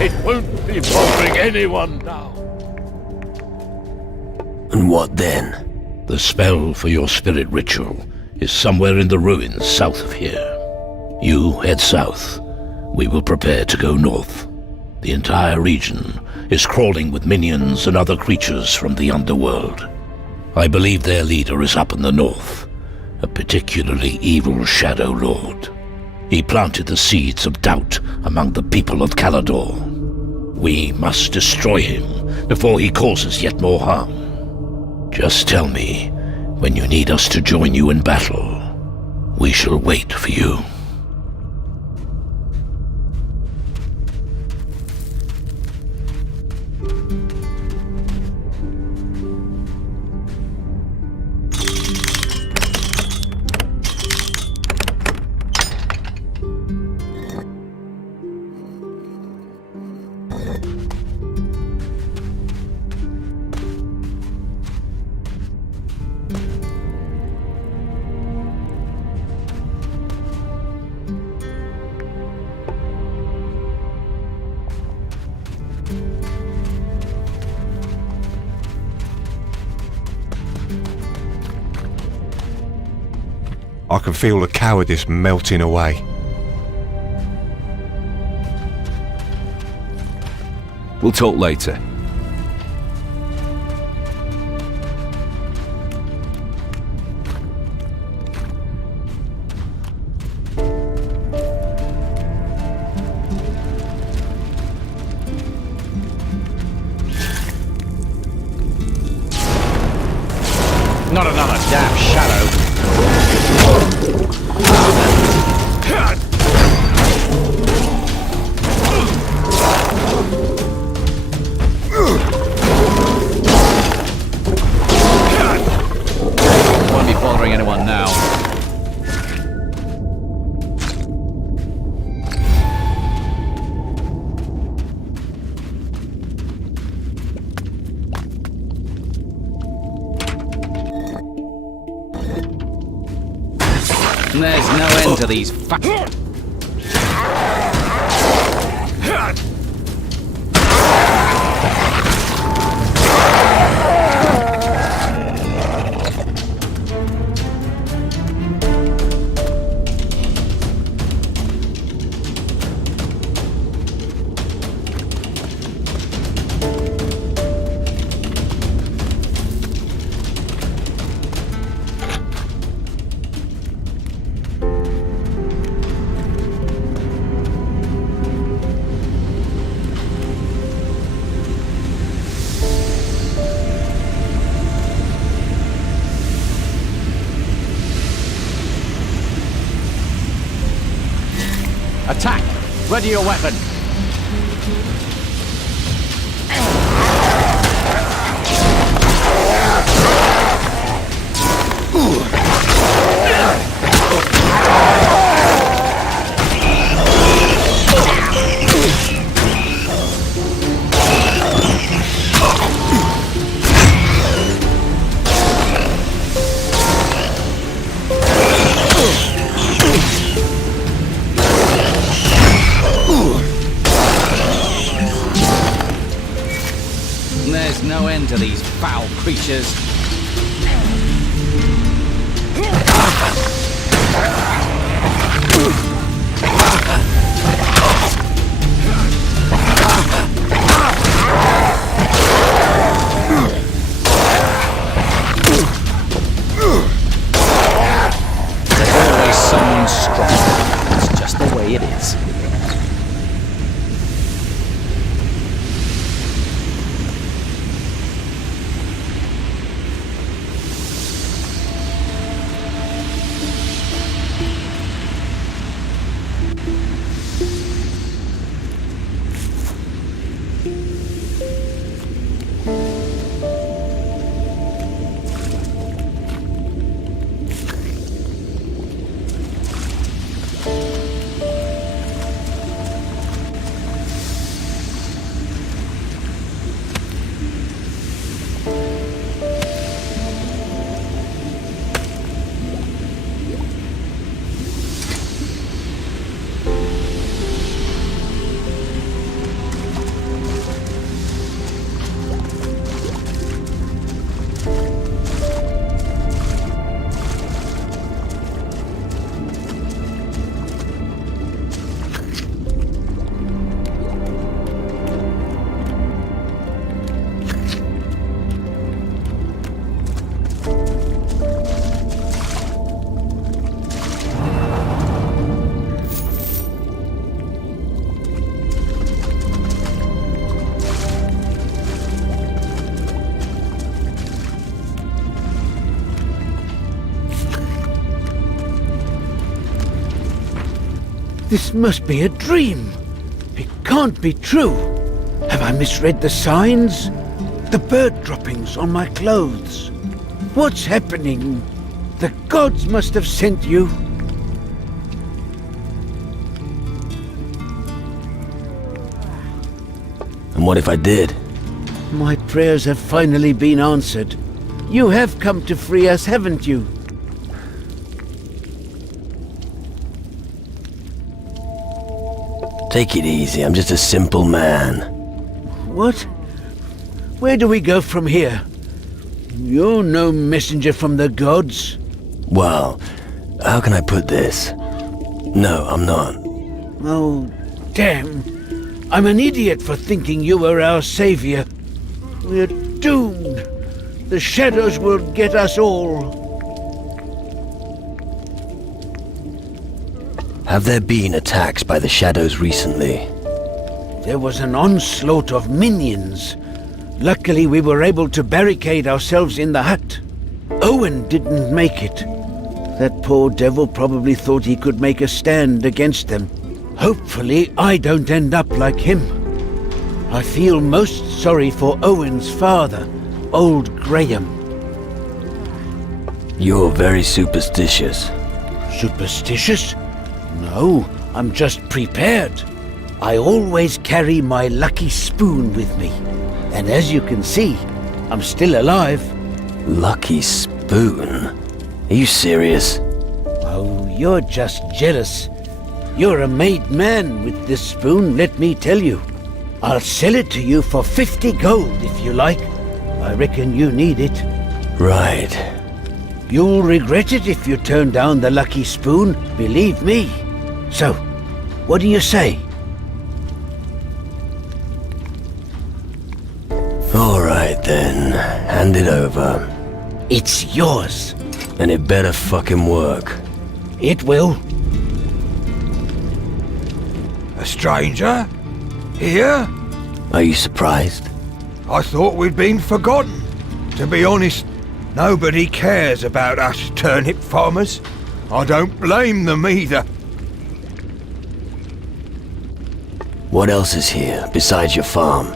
It won't be bothering anyone now. And what then? The spell for your spirit ritual is somewhere in the ruins south of here. You head south. We will prepare to go north. The entire region is crawling with minions and other creatures from the underworld. I believe their leader is up in the north, a particularly evil Shadow Lord. He planted the seeds of doubt among the people of Calador. We must destroy him before he causes yet more harm. Just tell me when you need us to join you in battle. We shall wait for you. I can feel the cowardice melting away. We'll talk later. Not another damn shadow. Won't be bothering anyone now. There's no end to these Attack! Ready your weapon! There's no end to these foul creatures. There's always someone strong. It's just the way it is. This must be a dream. It can't be true. Have I misread the signs? The bird droppings on my clothes. What's happening? The gods must have sent you. And what if I did? My prayers have finally been answered. You have come to free us, haven't you? Take it easy, I'm just a simple man. What? Where do we go from here? You're no messenger from the gods. Well, how can I put this? No, I'm not. Oh, damn. I'm an idiot for thinking you were our savior. We're doomed. The shadows will get us all. Have there been attacks by the shadows recently? There was an onslaught of minions. Luckily, we were able to barricade ourselves in the hut. Owen didn't make it. That poor devil probably thought he could make a stand against them. Hopefully, I don't end up like him. I feel most sorry for Owen's father, old Graham. You're very superstitious. Superstitious? No, I'm just prepared. I always carry my lucky spoon with me. And as you can see, I'm still alive. Lucky spoon? Are you serious? Oh, you're just jealous. You're a made man with this spoon, let me tell you. I'll sell it to you for 50 gold if you like. I reckon you need it. Right. You'll regret it if you turn down the lucky spoon, believe me. So, what do you say? All right then, hand it over. It's yours. And it better fucking work. It will. A stranger? Here? Are you surprised? I thought we'd been forgotten. To be honest, nobody cares about us turnip farmers. I don't blame them either. What else is here besides your farm?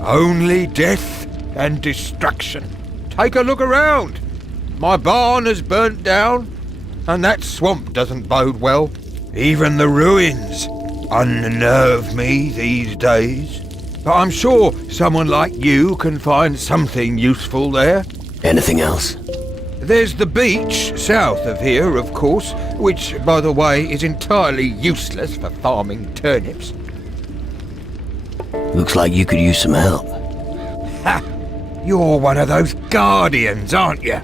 Only death and destruction. Take a look around. My barn has burnt down, and that swamp doesn't bode well. Even the ruins unnerve me these days. But I'm sure someone like you can find something useful there. Anything else? There's the beach south of here, of course, which, by the way, is entirely useless for farming turnips. Looks like you could use some help. Ha! You're one of those guardians, aren't you?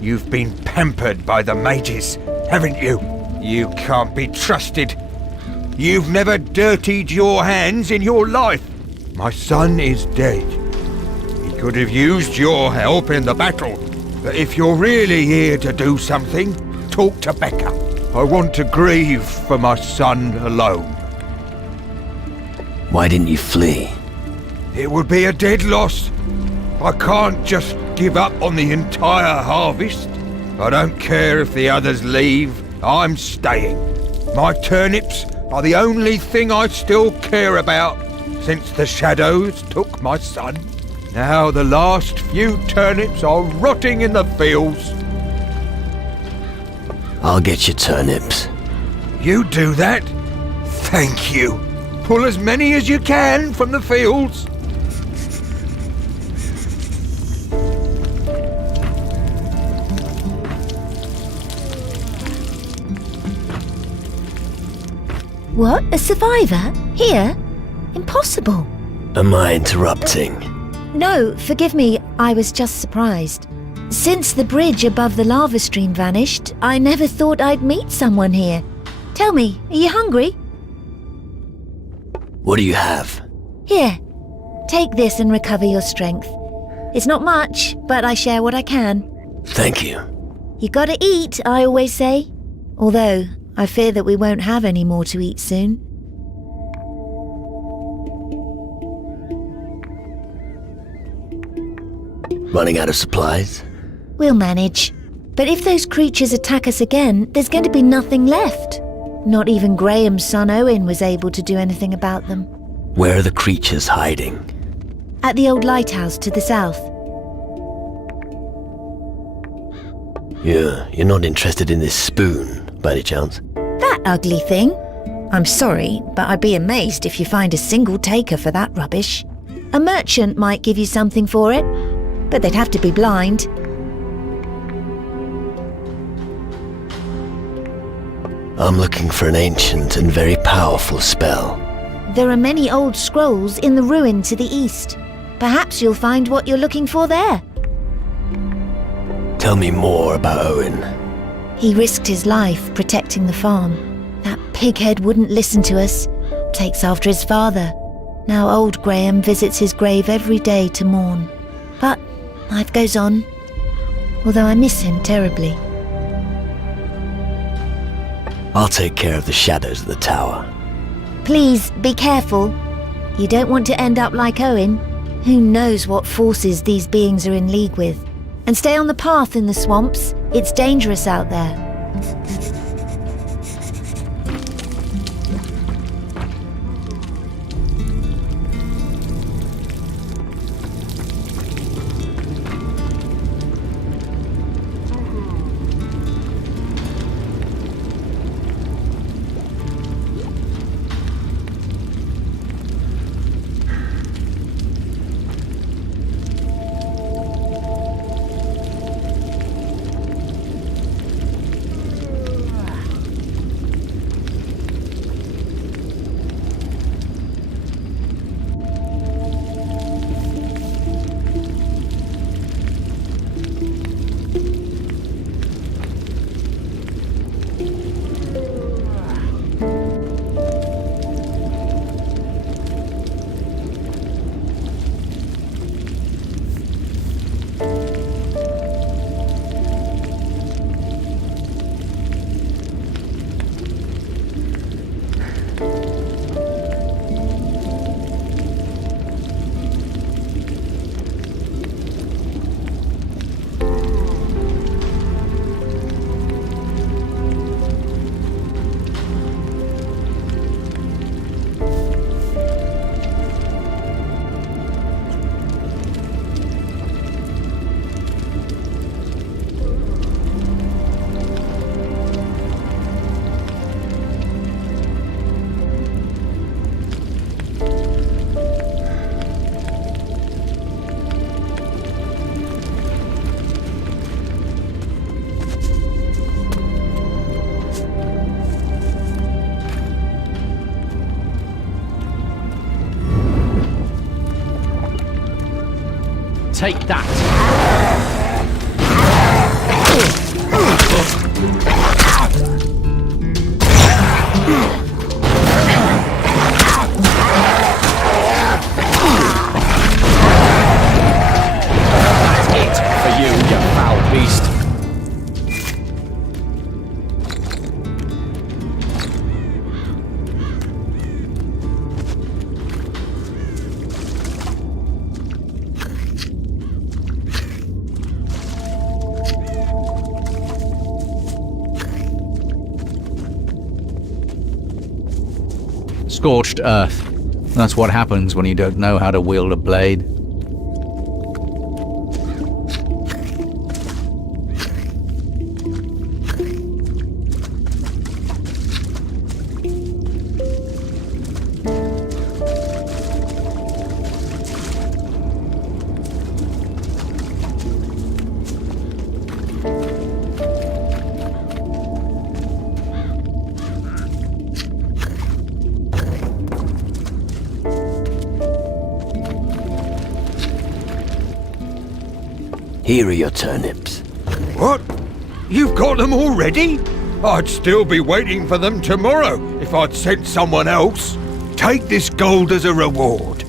You've been pampered by the mages, haven't you? You can't be trusted. You've never dirtied your hands in your life. My son is dead. He could have used your help in the battle. But if you're really here to do something, talk to Becca. I want to grieve for my son alone. Why didn't you flee? It would be a dead loss. I can't just give up on the entire harvest. I don't care if the others leave. I'm staying. My turnips are the only thing I still care about since the shadows took my son. Now the last few turnips are rotting in the fields. I'll get you turnips. You do that? Thank you. Pull as many as you can from the fields. What? A survivor? Here? Impossible. Am I interrupting? No, forgive me, I was just surprised. Since the bridge above the lava stream vanished, I never thought I'd meet someone here. Tell me, are you hungry? What do you have? Here, take this and recover your strength. It's not much, but I share what I can. Thank you. You gotta eat, I always say. Although, I fear that we won't have any more to eat soon. Running out of supplies? We'll manage. But if those creatures attack us again, there's going to be nothing left. Not even Graham's son Owen was able to do anything about them. Where are the creatures hiding? At the old lighthouse to the south. You're not interested in this spoon, by any chance? That ugly thing? I'm sorry, but I'd be amazed if you find a single taker for that rubbish. A merchant might give you something for it, but they'd have to be blind. I'm looking for an ancient and very powerful spell. There are many old scrolls in the ruin to the east. Perhaps you'll find what you're looking for there. Tell me more about Owen. He risked his life protecting the farm. That pighead wouldn't listen to us. Takes after his father. Now old Graham visits his grave every day to mourn. But life goes on. Although I miss him terribly. I'll take care of the shadows of the tower. Please, be careful. You don't want to end up like Owen. Who knows what forces these beings are in league with. And stay on the path in the swamps. It's dangerous out there. Take that! That's it for you, you foul beast! Scorched earth. That's what happens when you don't know how to wield a blade. Here are your turnips. What? You've got them already? I'd still be waiting for them tomorrow if I'd sent someone else. Take this gold as a reward.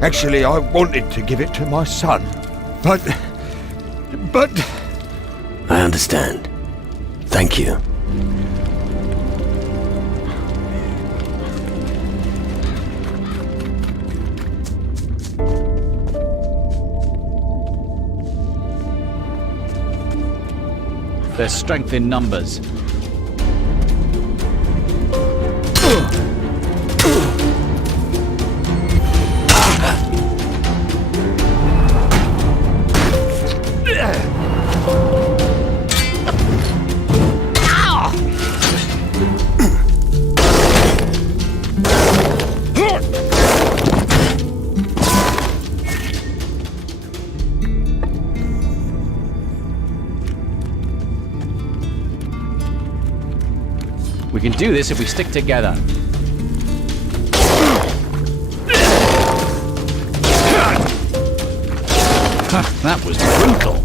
Actually, I wanted to give it to my son, but... I understand. Thank you. There's strength in numbers. We can do this if we stick together. That was brutal.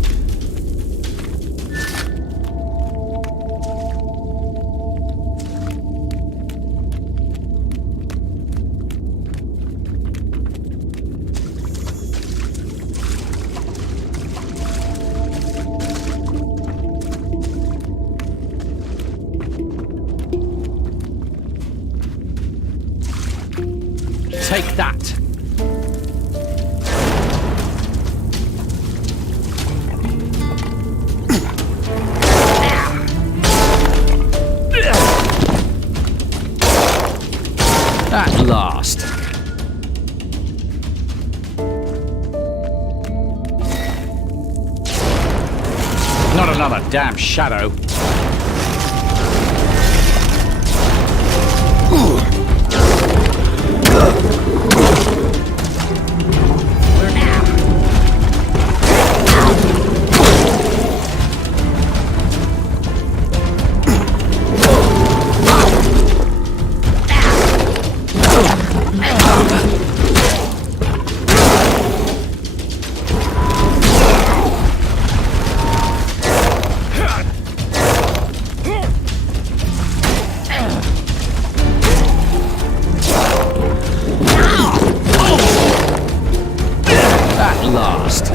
Take that! At last. Not another damn shadow. Last.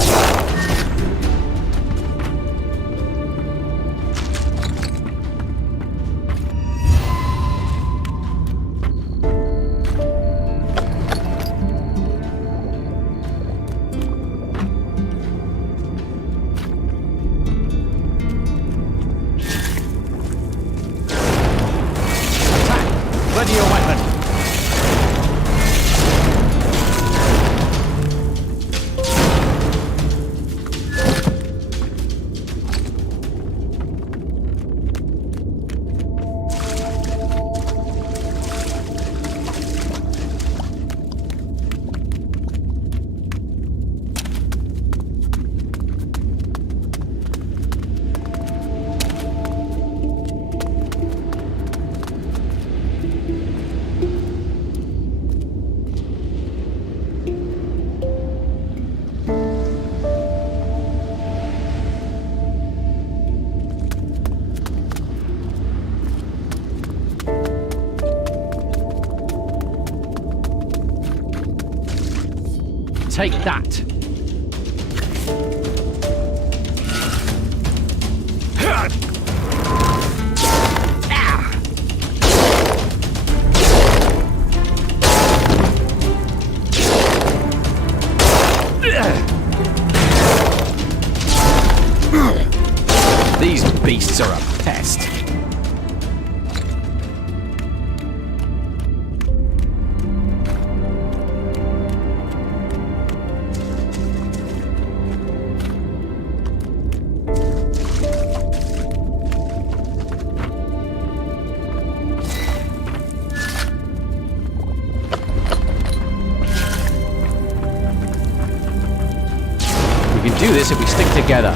Ready your weapon. Take that! These beasts are a pest. We can do this if we stick together.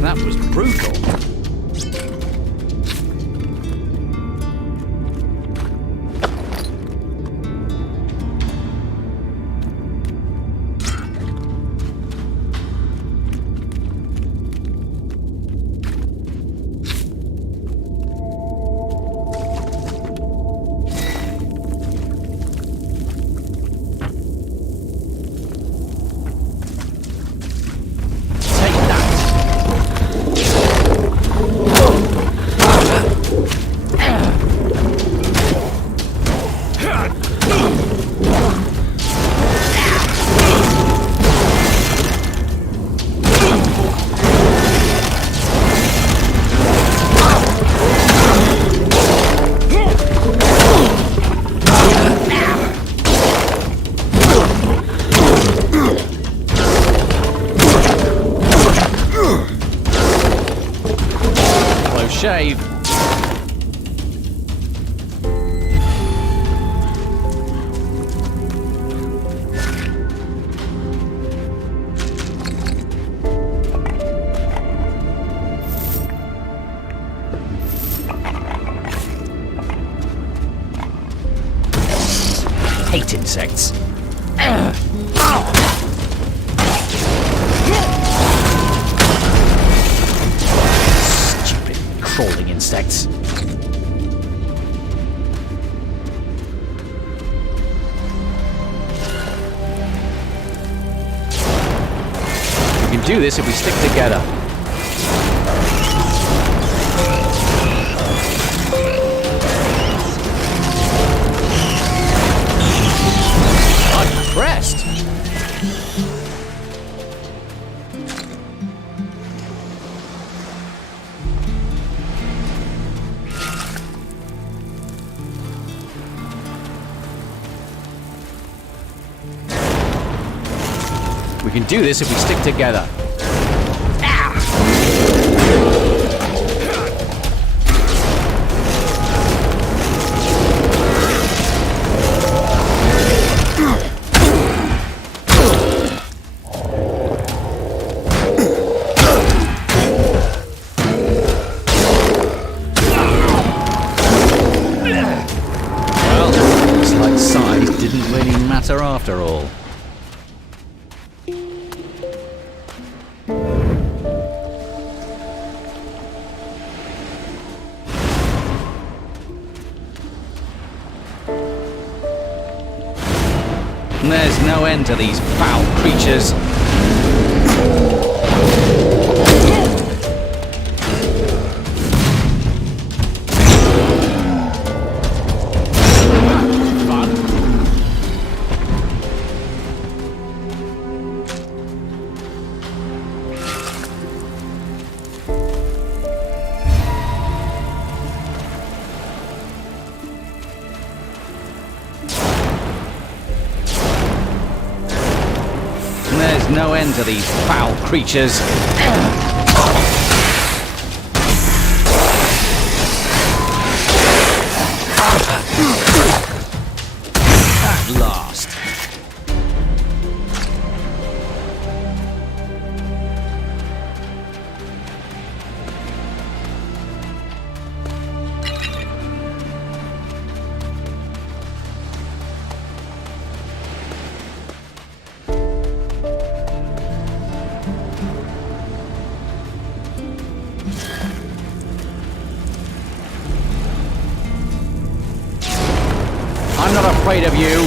That was brutal. Shave. Hate insects. Crawling insects. We can do this if we stick together. I'm impressed. We can do this if we stick together. Well, looks like size didn't really matter after all. There's no end to these foul creatures. There's no end to these foul creatures. At last. afraid of you.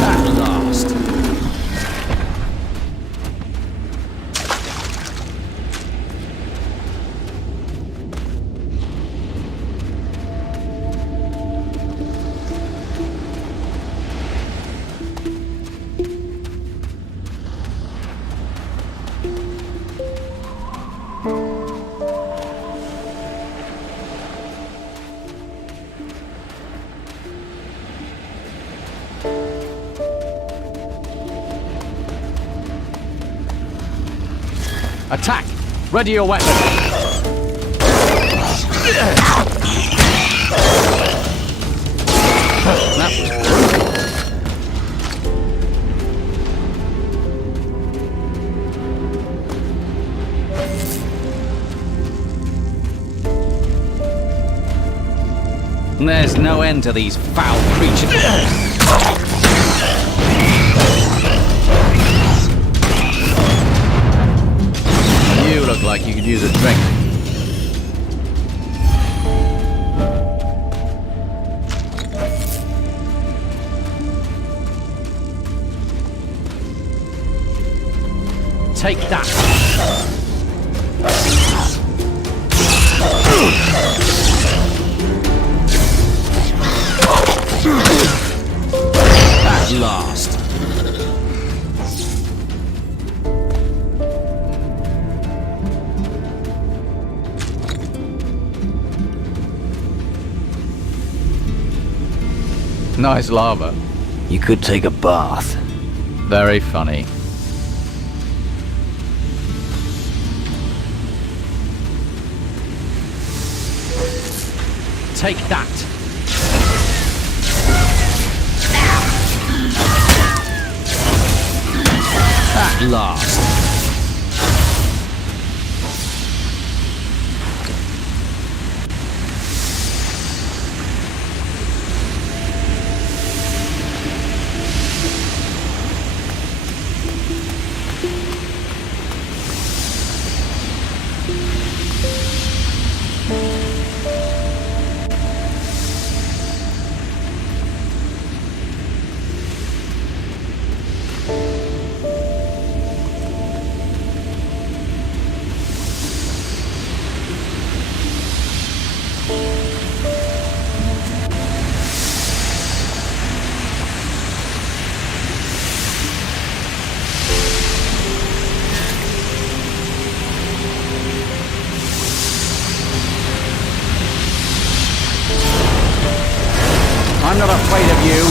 At last. Attack! Ready your weapon! There's no end to these foul creatures. You look like you could use a drink. Take that. At last. Nice lava. You could take a bath. Very funny. Take that. At last. I'm not afraid of you.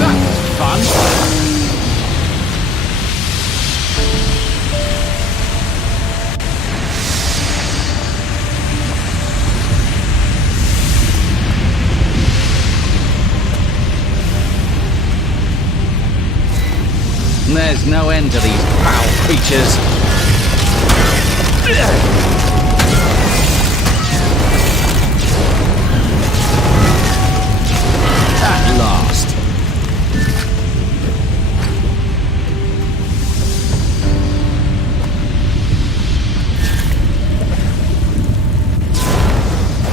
That's fun. There's no end to these foul creatures. At last.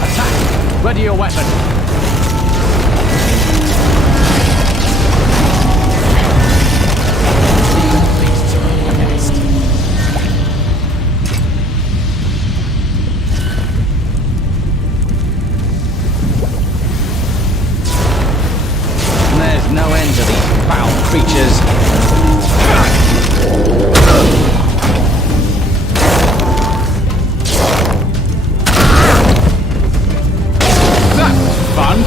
Attack! Ready your weapon. No end to these foul creatures. That's fun.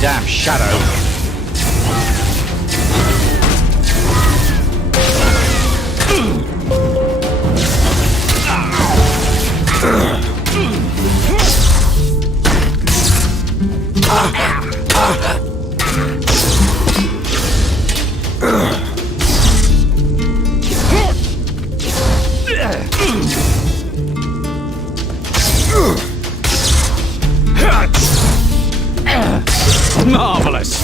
damn shadow. Marvelous!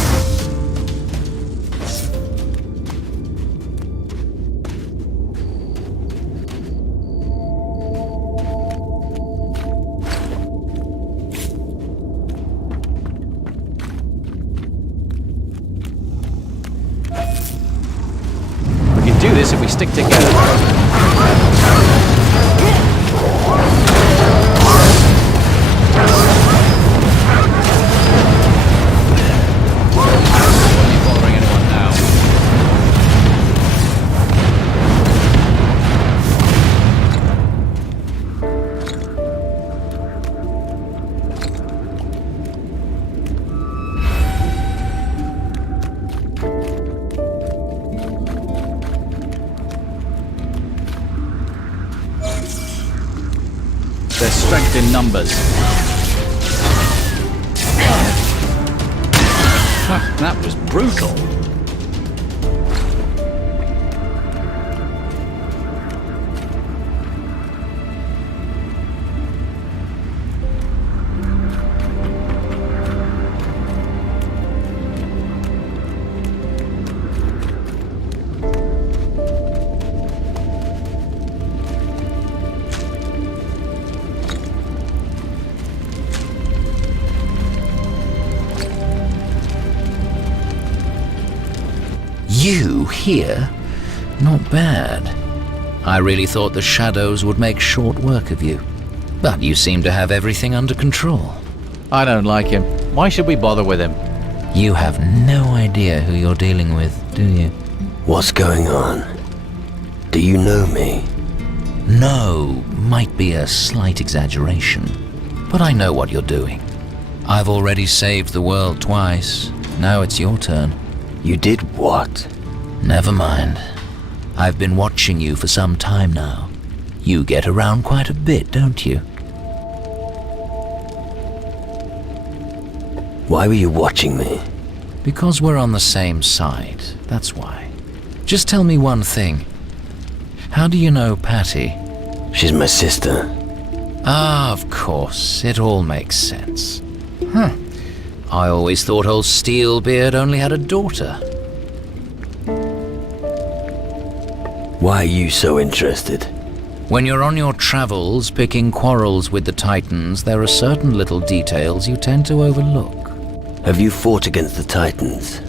We can do this if we stick together. There's strength in numbers. That was brutal. You here? Not bad. I really thought the shadows would make short work of you. But you seem to have everything under control. I don't like him. Why should we bother with him? You have no idea who you're dealing with, do you? What's going on? Do you know me? No, might be a slight exaggeration. But I know what you're doing. I've already saved the world twice. Now it's your turn. You did what? Never mind. I've been watching you for some time now. You get around quite a bit, don't you? Why were you watching me? Because we're on the same side, that's why. Just tell me one thing. How do you know Patty? She's my sister. Ah, of course. It all makes sense. I always thought old Steelbeard only had a daughter. Why are you so interested? When you're on your travels picking quarrels with the Titans, there are certain little details you tend to overlook. Have you fought against the Titans?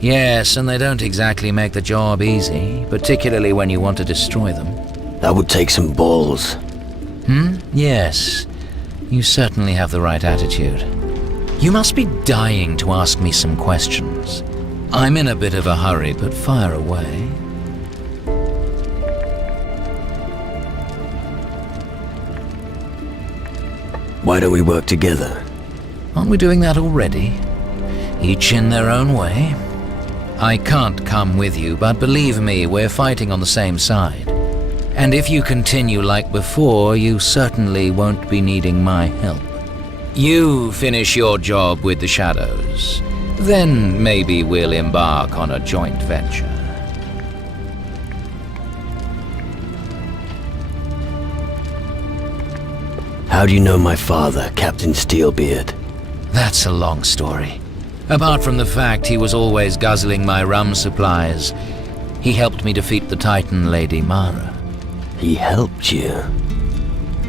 Yes, and they don't exactly make the job easy, particularly when you want to destroy them. That would take some balls. Yes. You certainly have the right attitude. You must be dying to ask me some questions. I'm in a bit of a hurry, but fire away. Why don't we work together? Aren't we doing that already? Each in their own way. I can't come with you, but believe me, we're fighting on the same side. And if you continue like before, you certainly won't be needing my help. You finish your job with the shadows. Then maybe we'll embark on a joint venture. How do you know my father, Captain Steelbeard? That's a long story. Apart from the fact he was always guzzling my rum supplies, he helped me defeat the Titan Lady Mara. He helped you?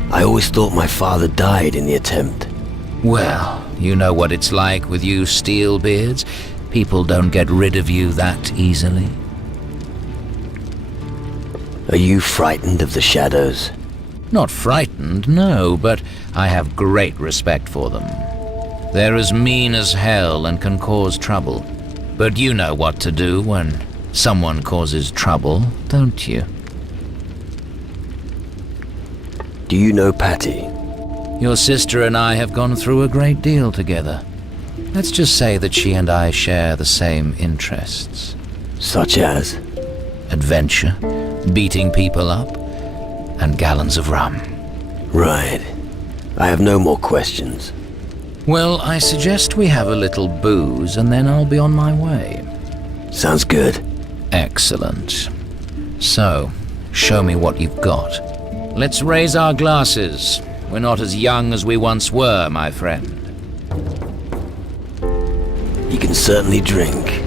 I always thought my father died in the attempt. Well, you know what it's like with you Steelbeards. People don't get rid of you that easily. Are you frightened of the shadows? Not frightened, no, but I have great respect for them. They're as mean as hell and can cause trouble. But you know what to do when someone causes trouble, don't you? Do you know Patty? Your sister and I have gone through a great deal together. Let's just say that she and I share the same interests. Such as? Adventure, beating people up, and gallons of rum. Right. I have no more questions. Well, I suggest we have a little booze and then I'll be on my way. Sounds good. Excellent. So, show me what you've got. Let's raise our glasses. We're not as young as we once were, my friend. You can certainly drink.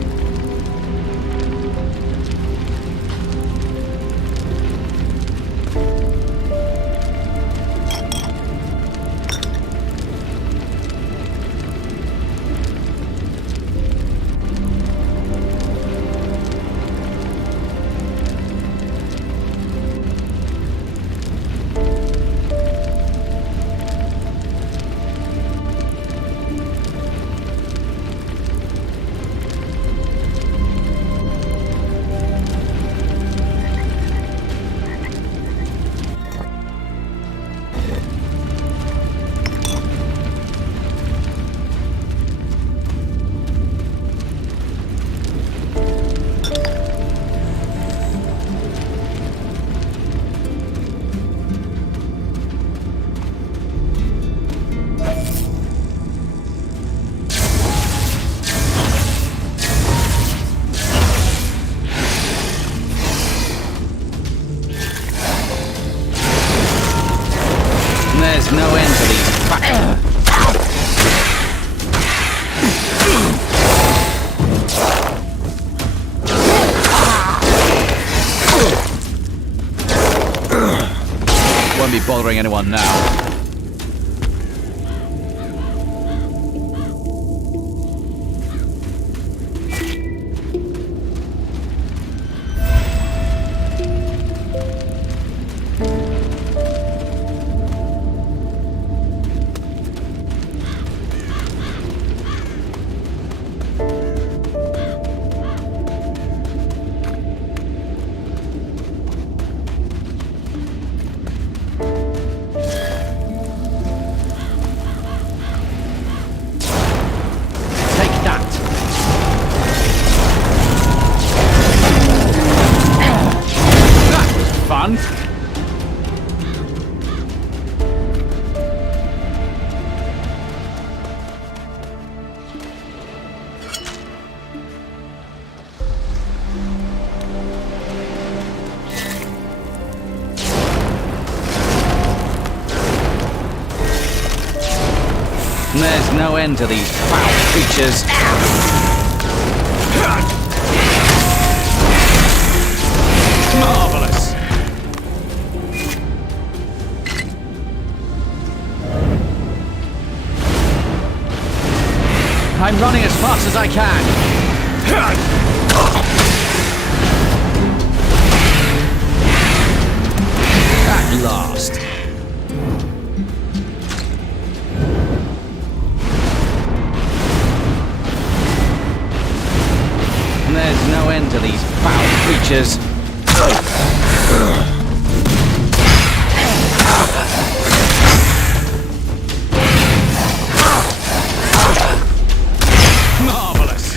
There's no end to these. Won't be bothering anyone now. Fun. There's no end to these foul creatures. Marvelous. I'm running as fast as I can. At last. There's no end to these foul creatures. Marvelous.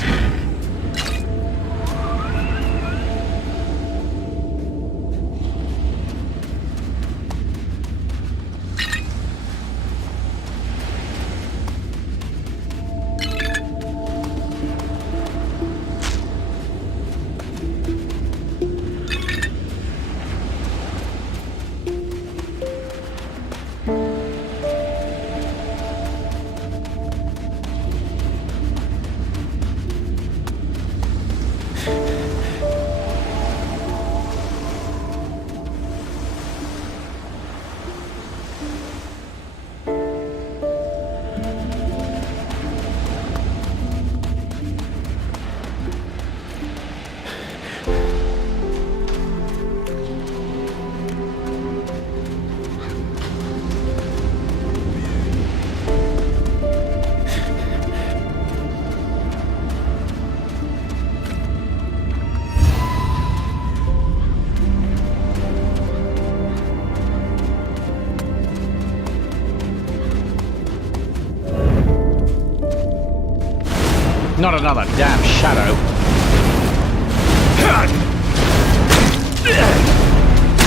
Not another damn shadow.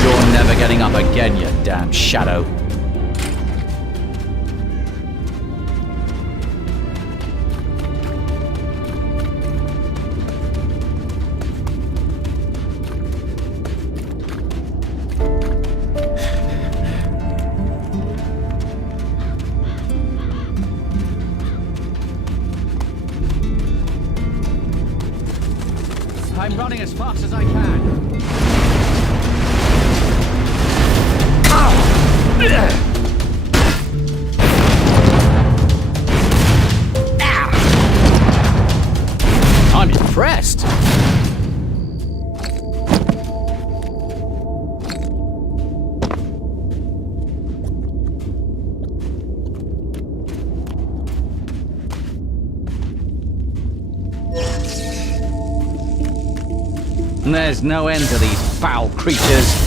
You're never getting up again, you damn shadow. I'm running as fast as I can. I'm impressed. There's no end to these foul creatures.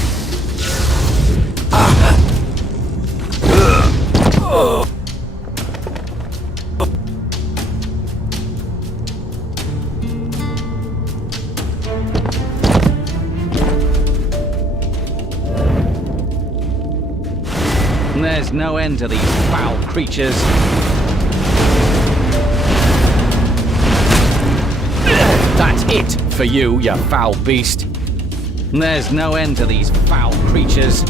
There's no end to these foul creatures. That's it for you, you foul beast. There's no end to these foul creatures.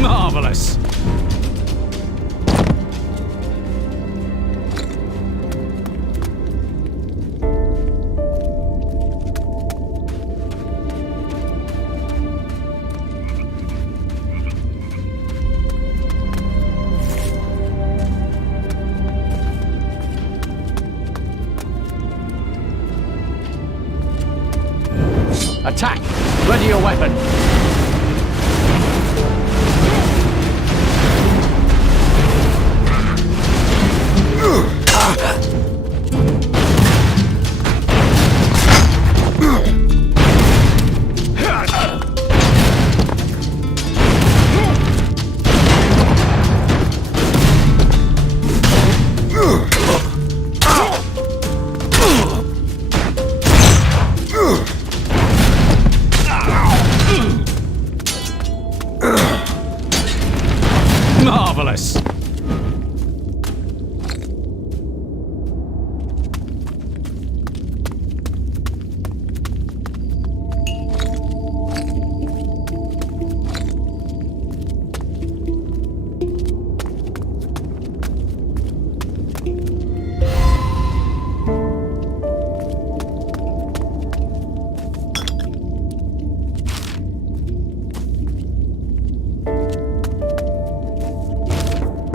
Marvelous. Attack! Ready your weapon! Marvelous!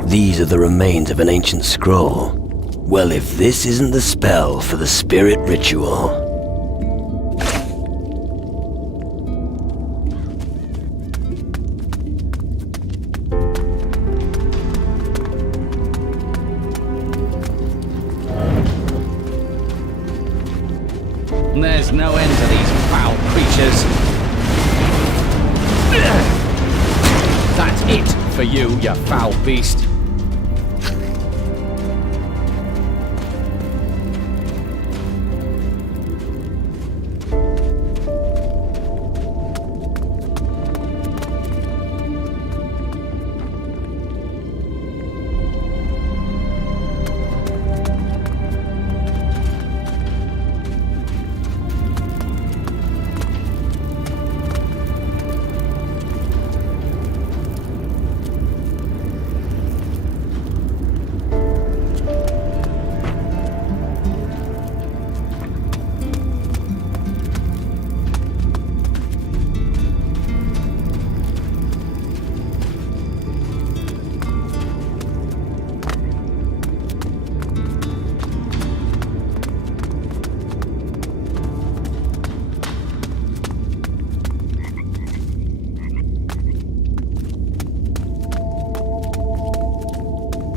These are the remains of an ancient scroll. Well, if this isn't the spell for the spirit ritual. There's no end to these foul creatures. That's it for you, you foul beast.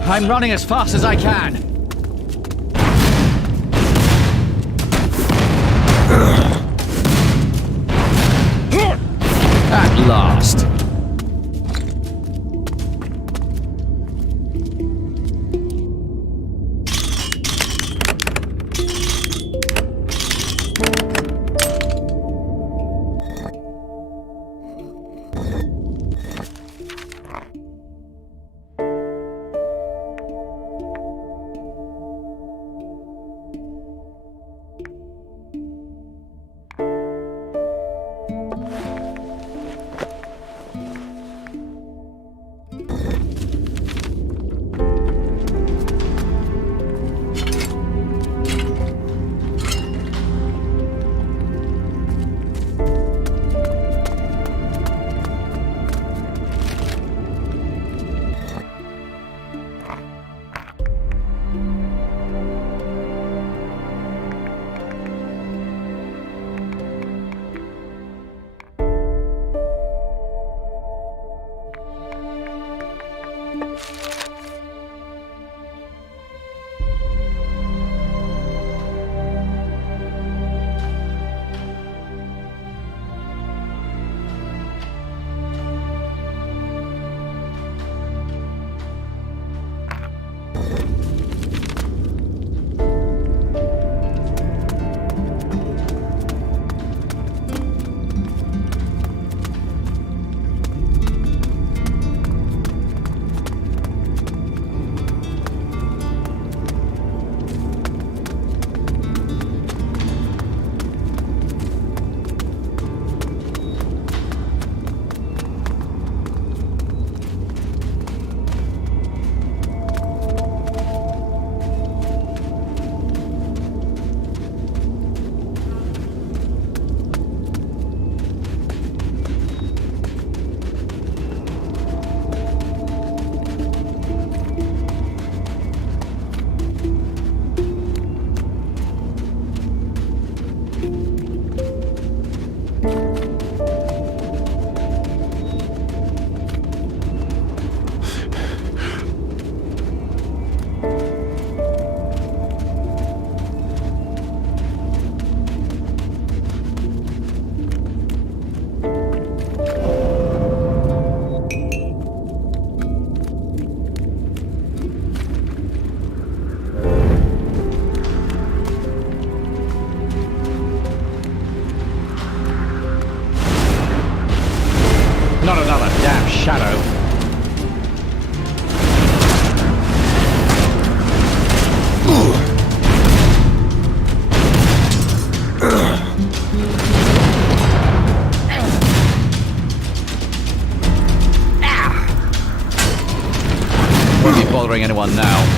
I'm running as fast as I can. At last. Not another damn shadow. Won't be bothering anyone now.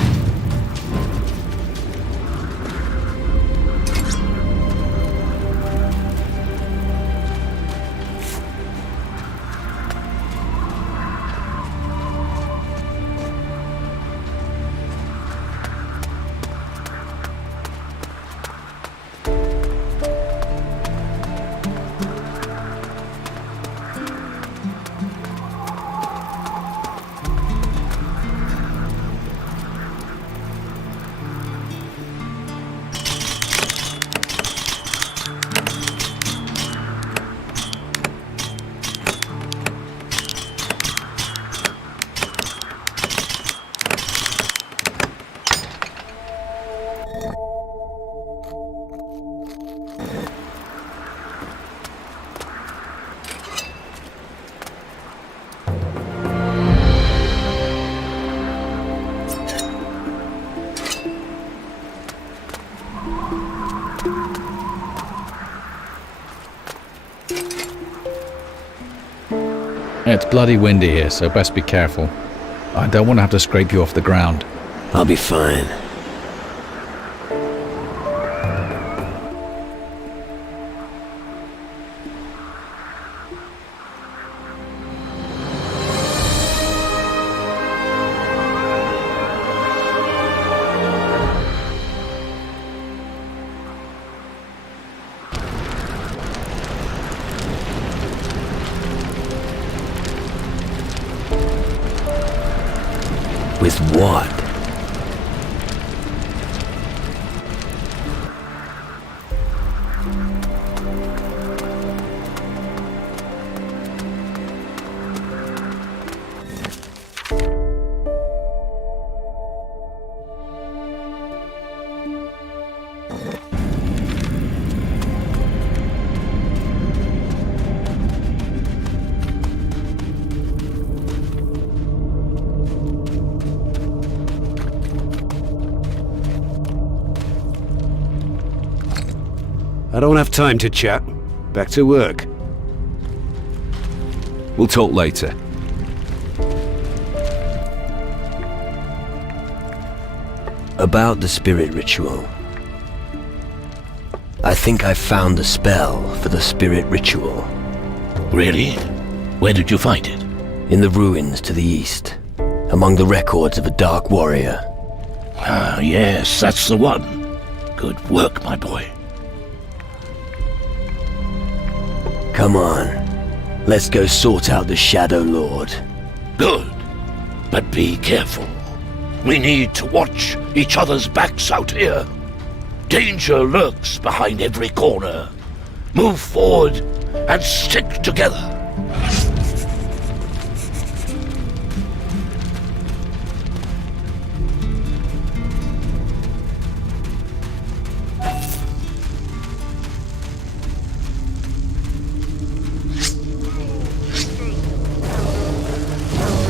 It's bloody windy here, so best be careful. I don't want to have to scrape you off the ground. I'll be fine. With what? I don't have time to chat. Back to work. We'll talk later. About the spirit ritual. I think I found the spell for the spirit ritual. Really? Where did you find it? In the ruins to the east, among the records of a dark warrior. Ah, yes, that's the one. Good work, my boy. Come on, let's go sort out the Shadow Lord. Good. But be careful. We need to watch each other's backs out here. Danger lurks behind every corner. Move forward and stick together.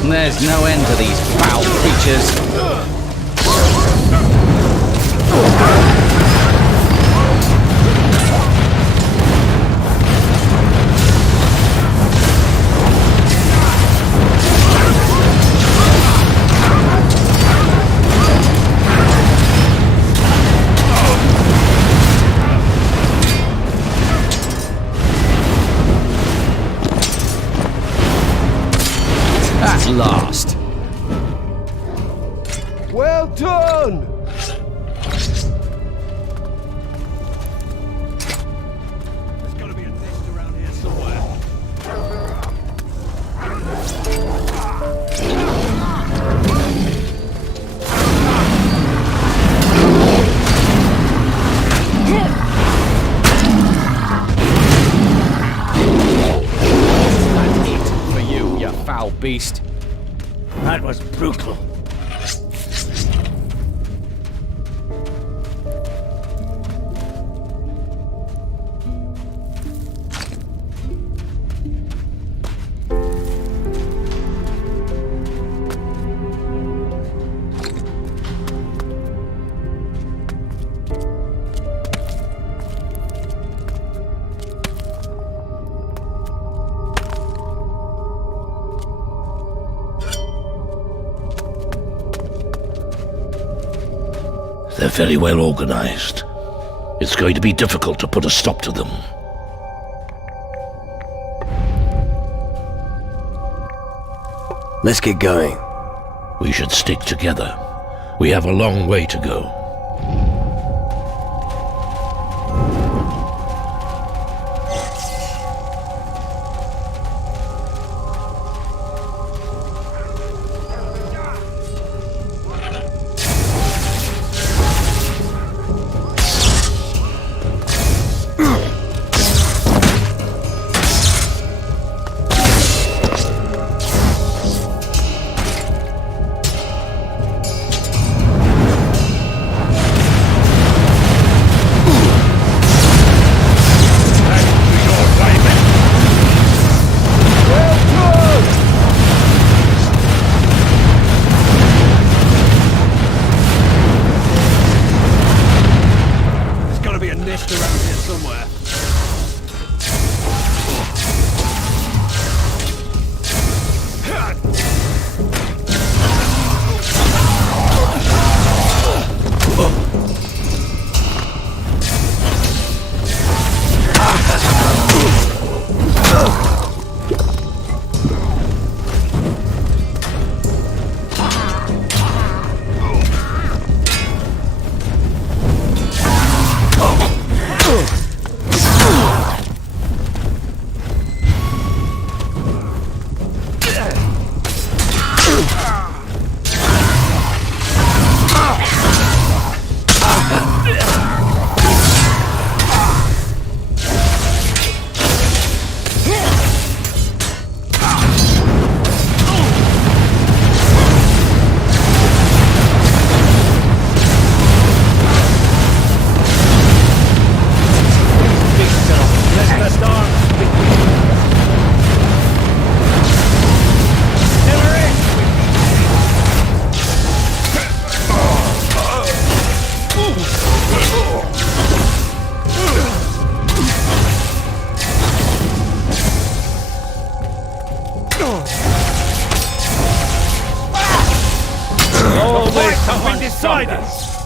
There's no end to these foul creatures. At last. Well done! There's gotta be a nest around here somewhere. That's it for you, you foul beast. That was brutal. They're very well organized. It's going to be difficult to put a stop to them. Let's get going. We should stick together. We have a long way to go.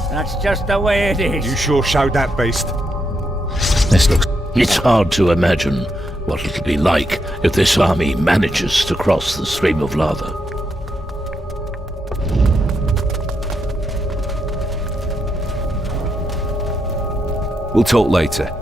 That's just the way it is. You sure showed that beast. This looks... It's hard to imagine what it'll be like if this army manages to cross the stream of lava. We'll talk later.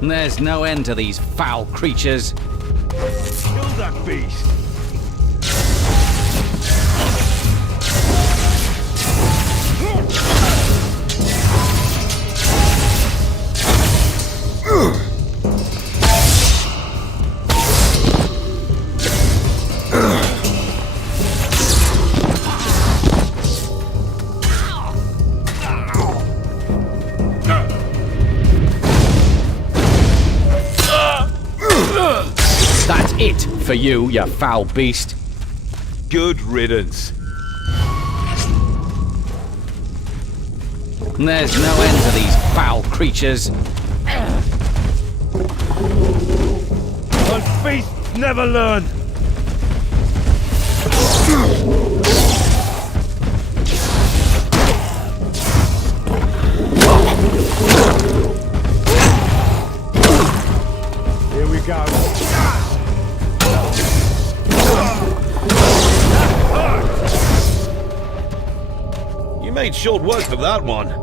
There's no end to these foul creatures. Kill that beast! That's it for you, you foul beast. Good riddance. There's no end to these foul creatures. Those beasts never learn! Here we go. You made short work of that one.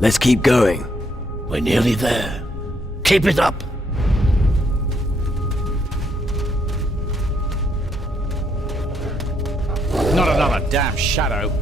Let's keep going. We're nearly there. Keep it up. Not another damn shadow.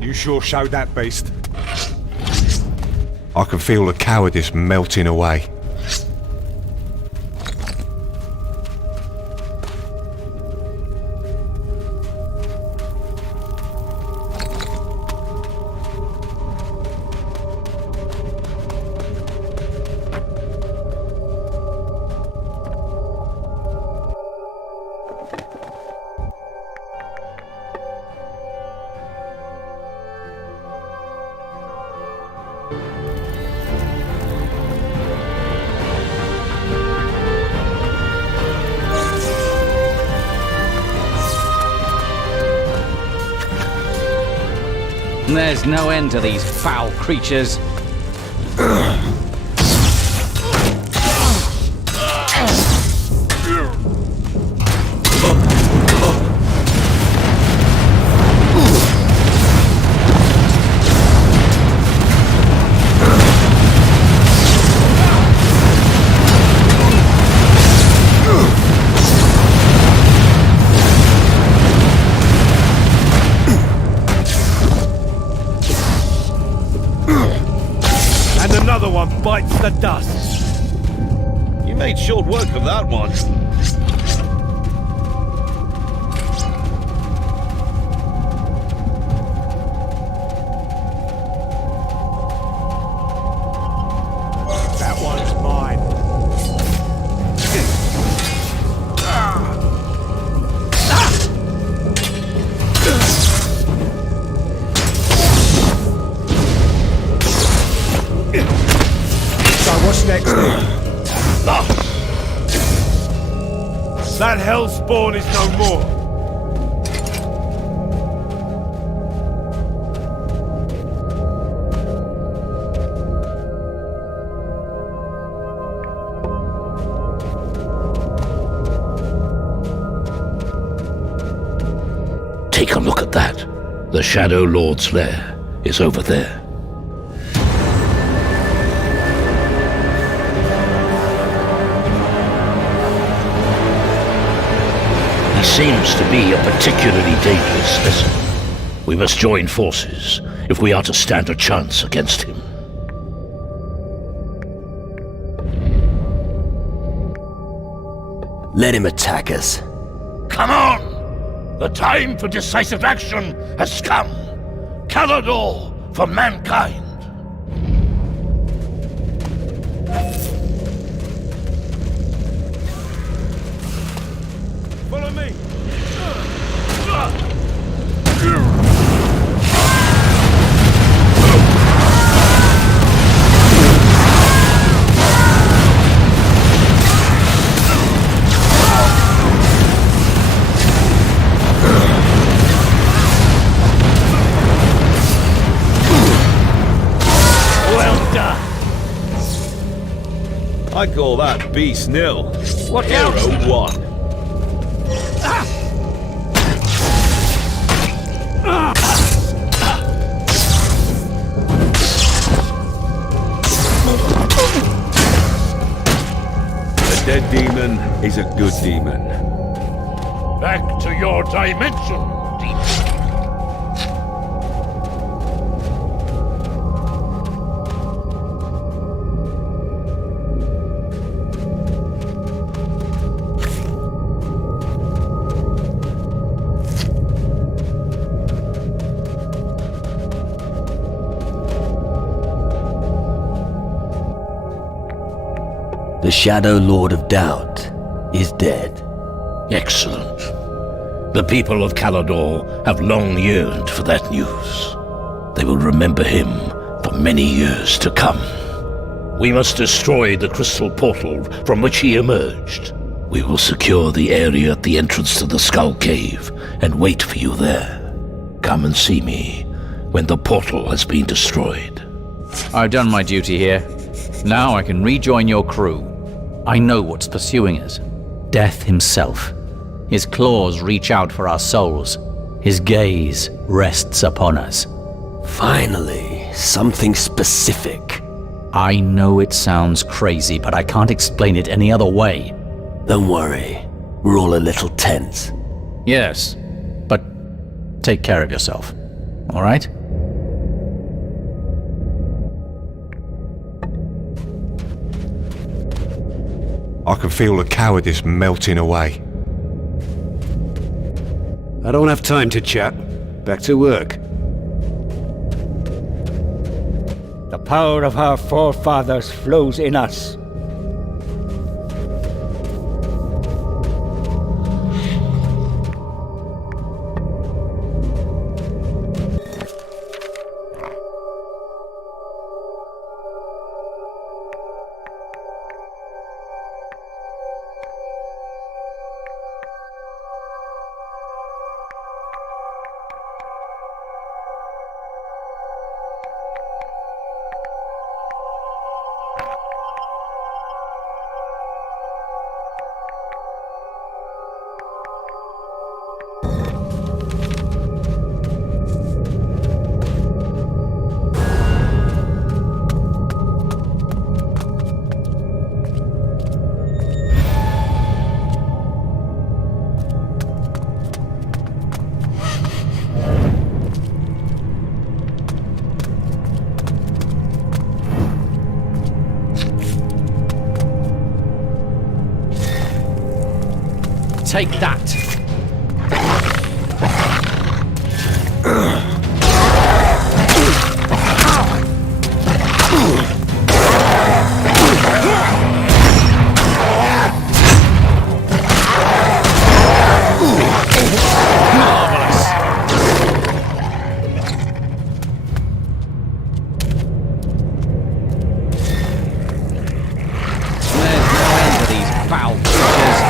You sure showed that beast. I can feel the cowardice melting away. There's no end to these foul creatures. Another one bites the dust. You made short work of that one. spawn is no more. Take a look at that. The Shadow Lord's lair is over there. He seems to be a particularly dangerous specimen. We must join forces if we are to stand a chance against him. Let him attack us. Come on! The time for decisive action has come. Calador for mankind. Follow me. I call that beast nil. What hero one? A dead demon is a good demon. Back to your dimension, demon. The Shadow Lord of Doubt is dead. Excellent. The people of Calador have long yearned for that news. They will remember him for many years to come. We must destroy the crystal portal from which he emerged. We will secure the area at the entrance to the Skull Cave and wait for you there. Come and see me when the portal has been destroyed. I've done my duty here. Now I can rejoin your crew. I know what's pursuing us. Death himself. His claws reach out for our souls. His gaze rests upon us. Finally, something specific. I know it sounds crazy, but I can't explain it any other way. Don't worry. We're all a little tense. Yes, but take care of yourself. All right? I can feel the cowardice melting away. I don't have time to chat. Back to work. The power of our forefathers flows in us. Take that! There's no end to these foul creatures.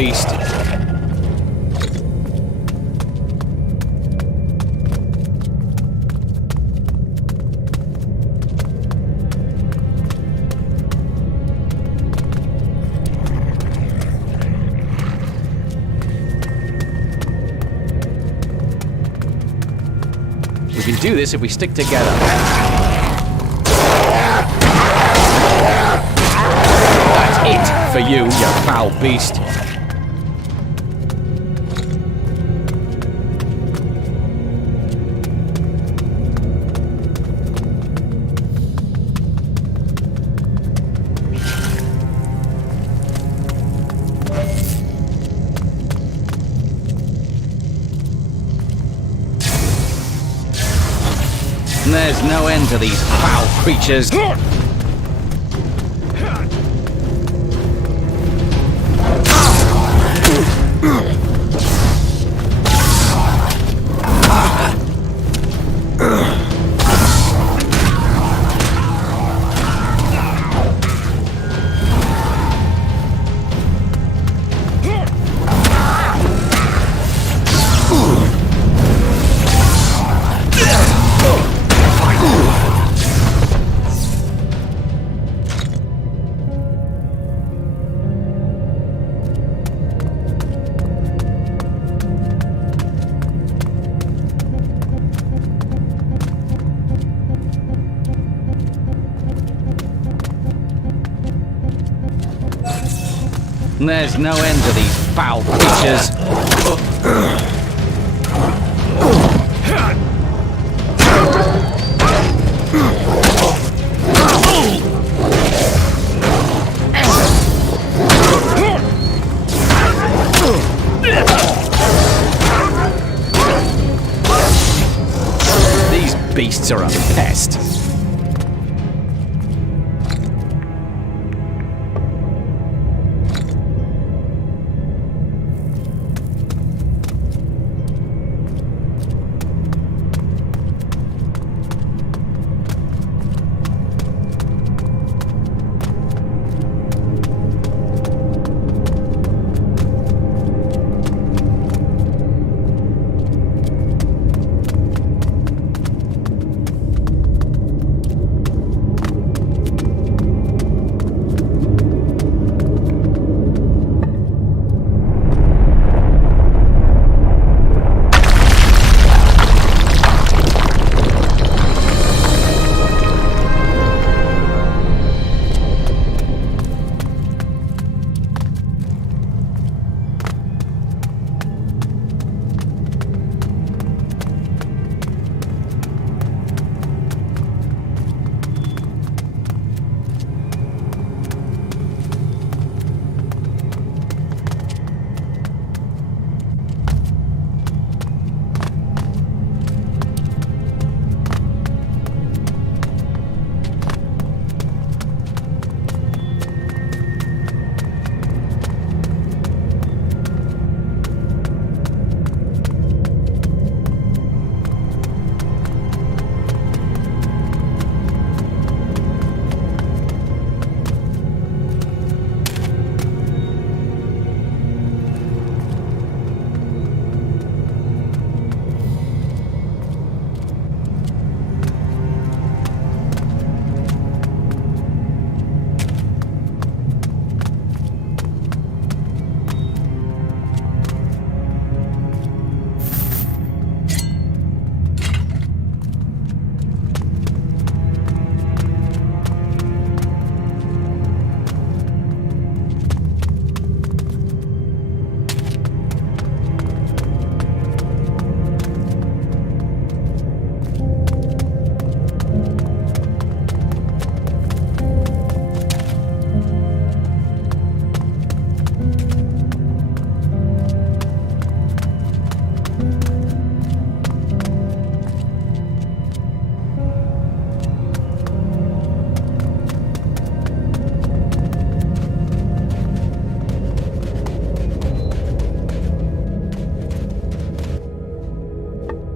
beast. We can do this if we stick together. That's it for you, you foul beast. There's no end to these foul creatures. There's no end to these foul creatures. These beasts are a pest.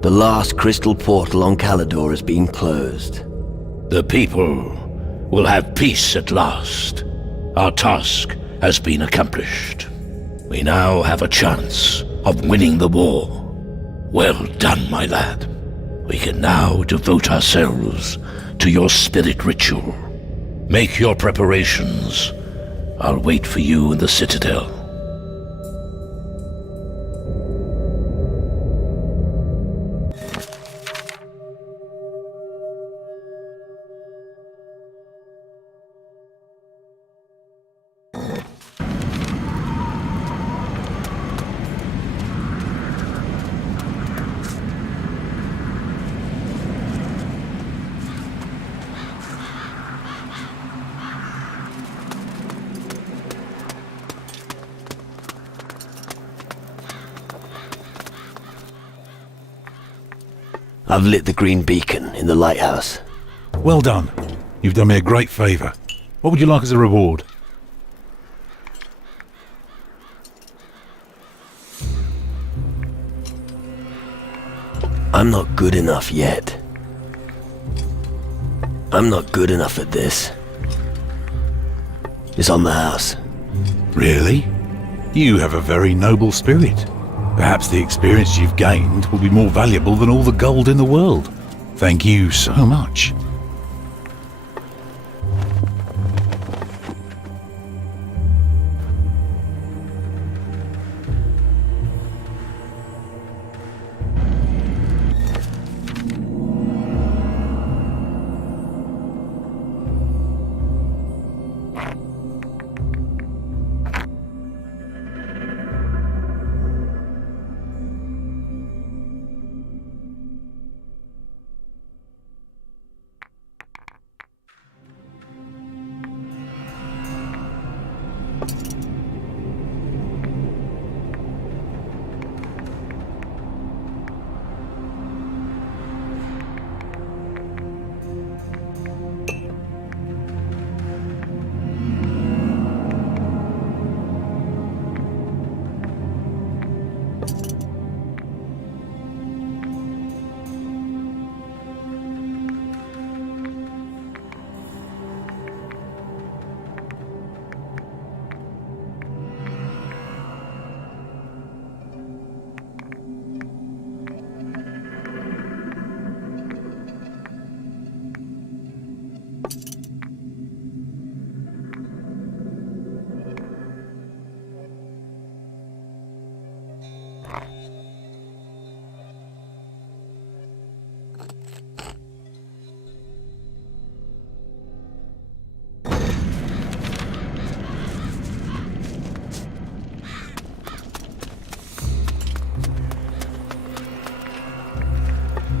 The last crystal portal on Calador has been closed. The people will have peace at last. Our task has been accomplished. We now have a chance of winning the war. Well done, my lad. We can now devote ourselves to your spirit ritual. Make your preparations. I'll wait for you in the Citadel. I've lit the green beacon in the lighthouse. Well done. You've done me a great favour. What would you like as a reward? I'm not good enough yet. I'm not good enough at this. It's on the house. Really? You have a very noble spirit. Perhaps the experience you've gained will be more valuable than all the gold in the world. Thank you so much.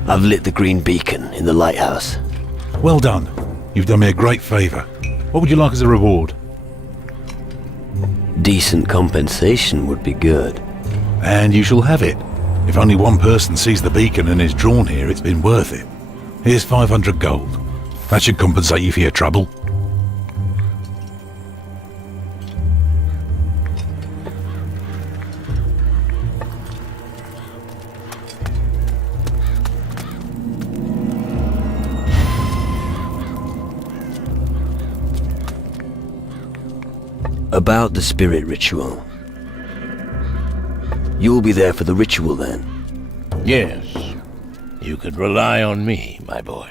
I've lit the green beacon in the lighthouse. Well done. You've done me a great favour. What would you like as a reward? Decent compensation would be good. And you shall have it. If only one person sees the beacon and is drawn here, it's been worth it. Here's 500 gold. That should compensate you for your trouble. About the spirit ritual. You'll be there for the ritual then? Yes. You could rely on me, my boy.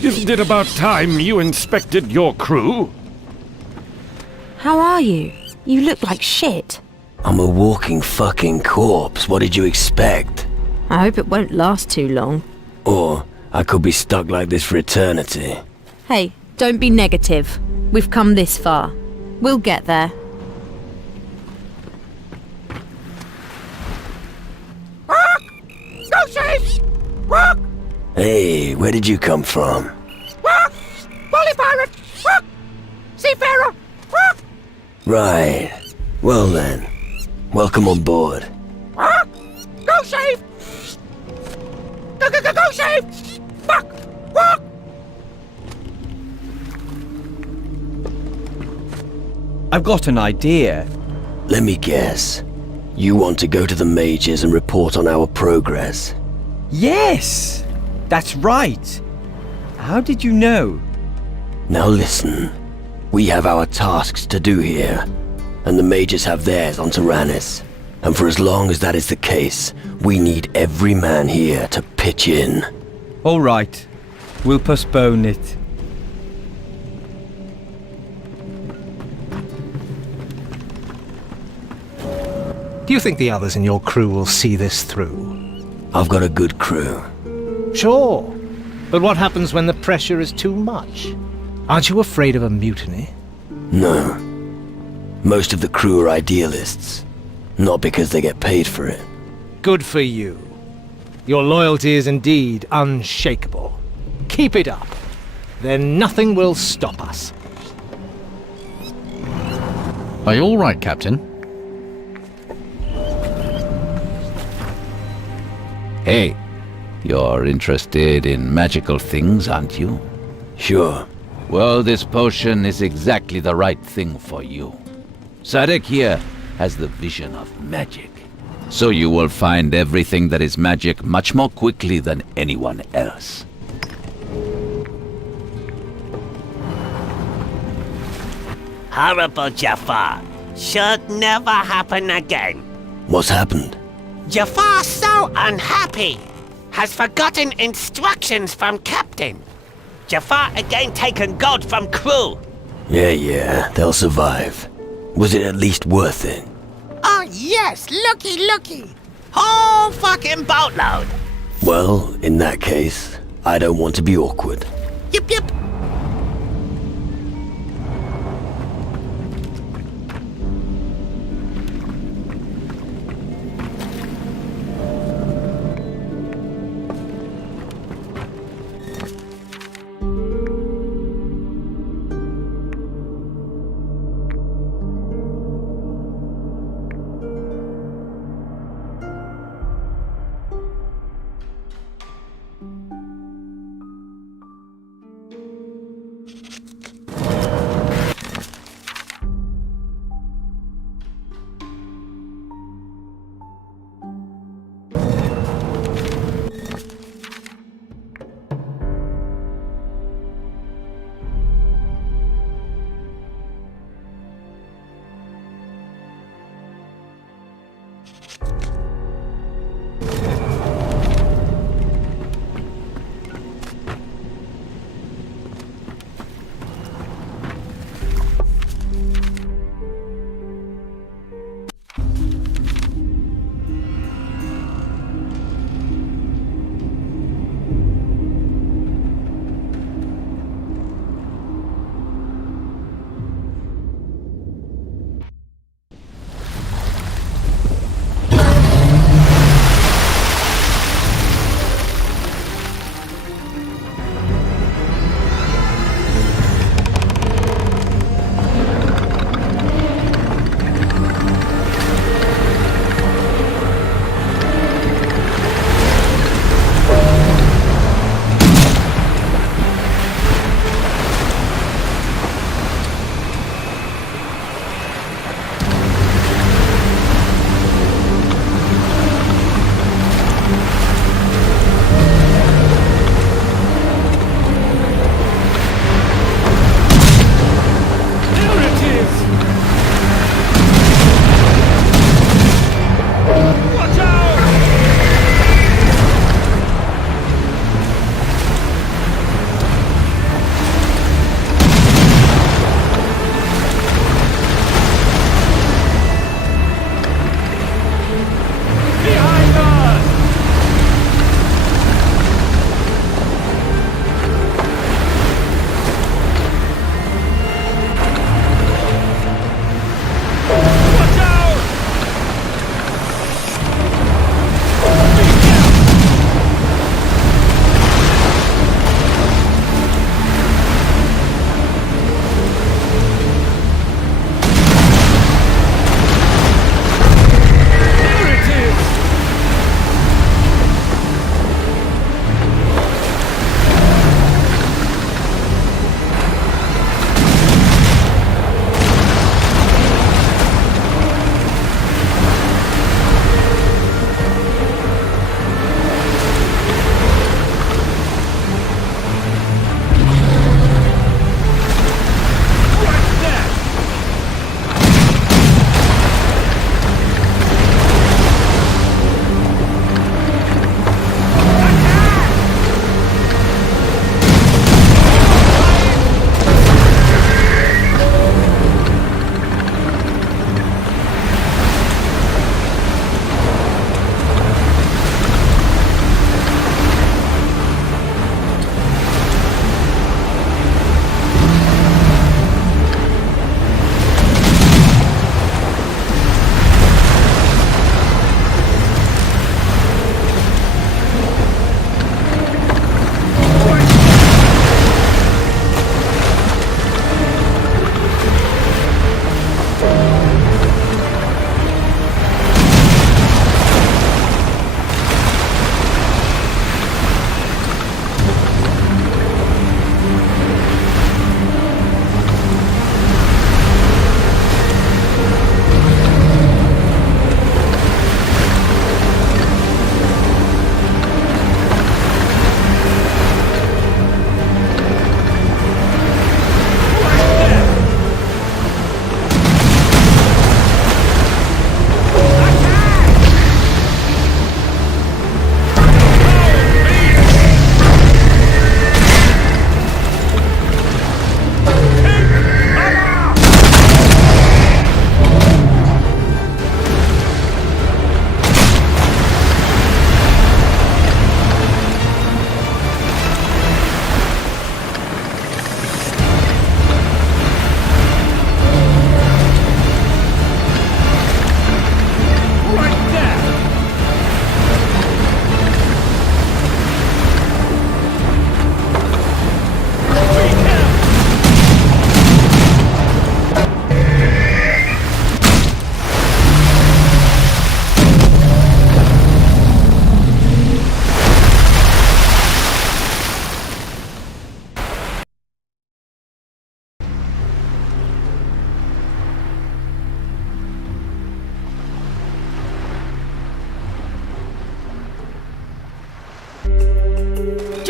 Isn't it about time you inspected your crew? How are you? You look like shit. I'm a walking fucking corpse. What did you expect? I hope it won't last too long. Or I could be stuck like this for eternity. Hey, Don't be negative. We've come this far. We'll get there. Go safe! Walk! Hey, where did you come from? Walk! Bully pirate! Walk! Seafarer! Walk! Right. Well then, welcome on board. Walk! Go safe! Go safe! Fuck! Walk! I've got an idea. Let me guess. You want to go to the mages and report on our progress? Yes! That's right. How did you know? Now listen. We have our tasks to do here, and the mages have theirs on Tyrannus. And for as long as that is the case, we need every man here to pitch in. All right. We'll postpone it. Do you think the others in your crew will see this through? I've got a good crew. Sure. But what happens when the pressure is too much? Aren't you afraid of a mutiny? No. Most of the crew are idealists. Not because they get paid for it. Good for you. Your loyalty is indeed unshakable. Keep it up. Then nothing will stop us. Are you all right, Captain? Hey, you're interested in magical things, aren't you? Sure. Well, this potion is exactly the right thing for you. Sadek here has the vision of magic. So you will find everything that is magic much more quickly than anyone else. Horrible, Jafar. Should never happen again. What's happened? Jafar's so unhappy. Has forgotten instructions from Captain. Jafar again taken gold from crew. Yeah, they'll survive. Was it at least worth it? Oh yes, looky. Whole fucking boatload. Well, in that case, I don't want to be awkward. Yip.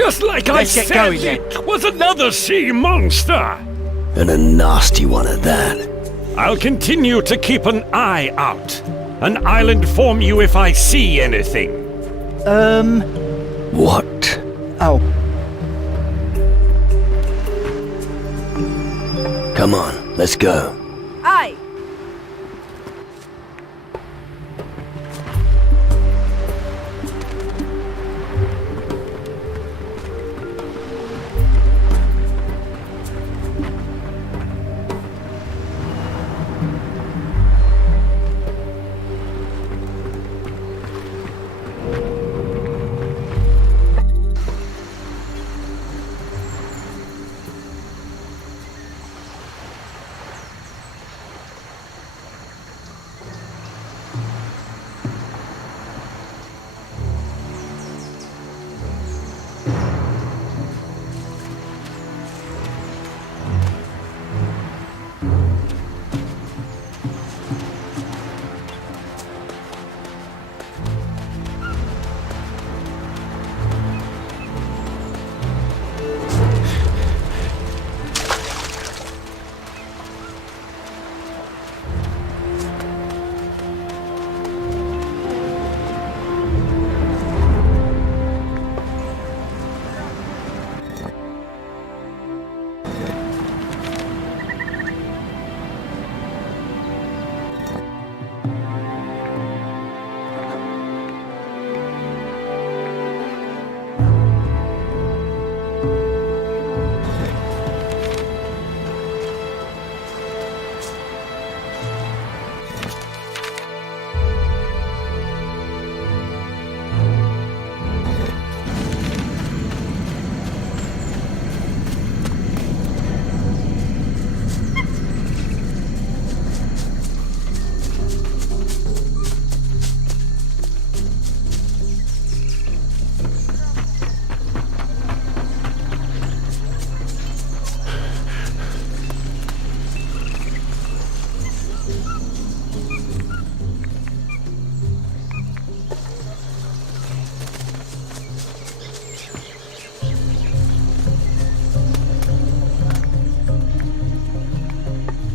Just like Let's I get said, going then. it was another sea monster! And a nasty one at that. I'll continue to keep an eye out, and I'll inform you if I see anything. What? Oh. Come on, let's go. Aye.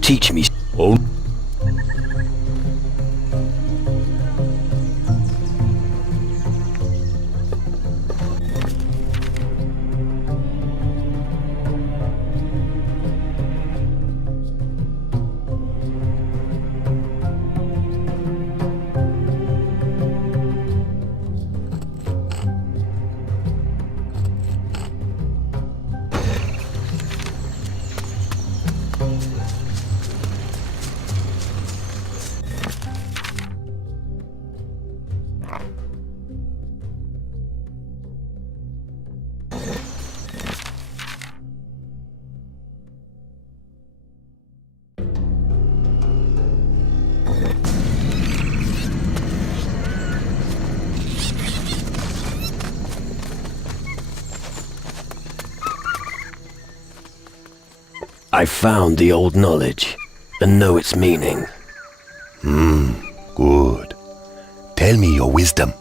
Teach me. Oh. I found the old knowledge and know its meaning. Good. Tell me your wisdom.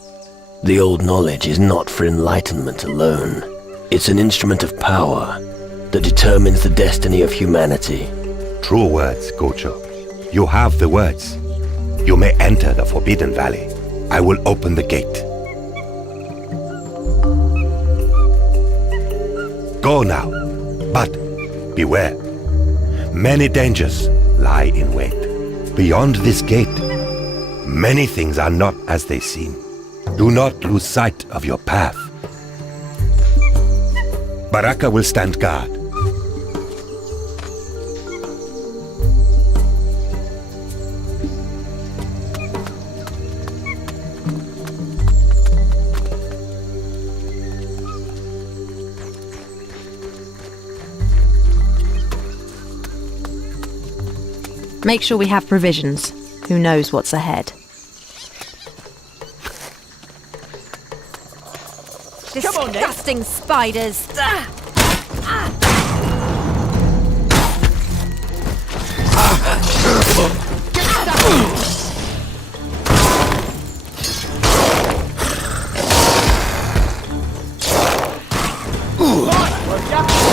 The old knowledge is not for enlightenment alone. It's an instrument of power that determines the destiny of humanity. True words, Gocho. You have the words. You may enter the Forbidden Valley. I will open the gate. Go now, but beware. Many dangers lie in wait. Beyond this gate, many things are not as they seem. Do not lose sight of your path. Baraka will stand guard. Make sure we have provisions. Who knows what's ahead? Disgusting spiders! will just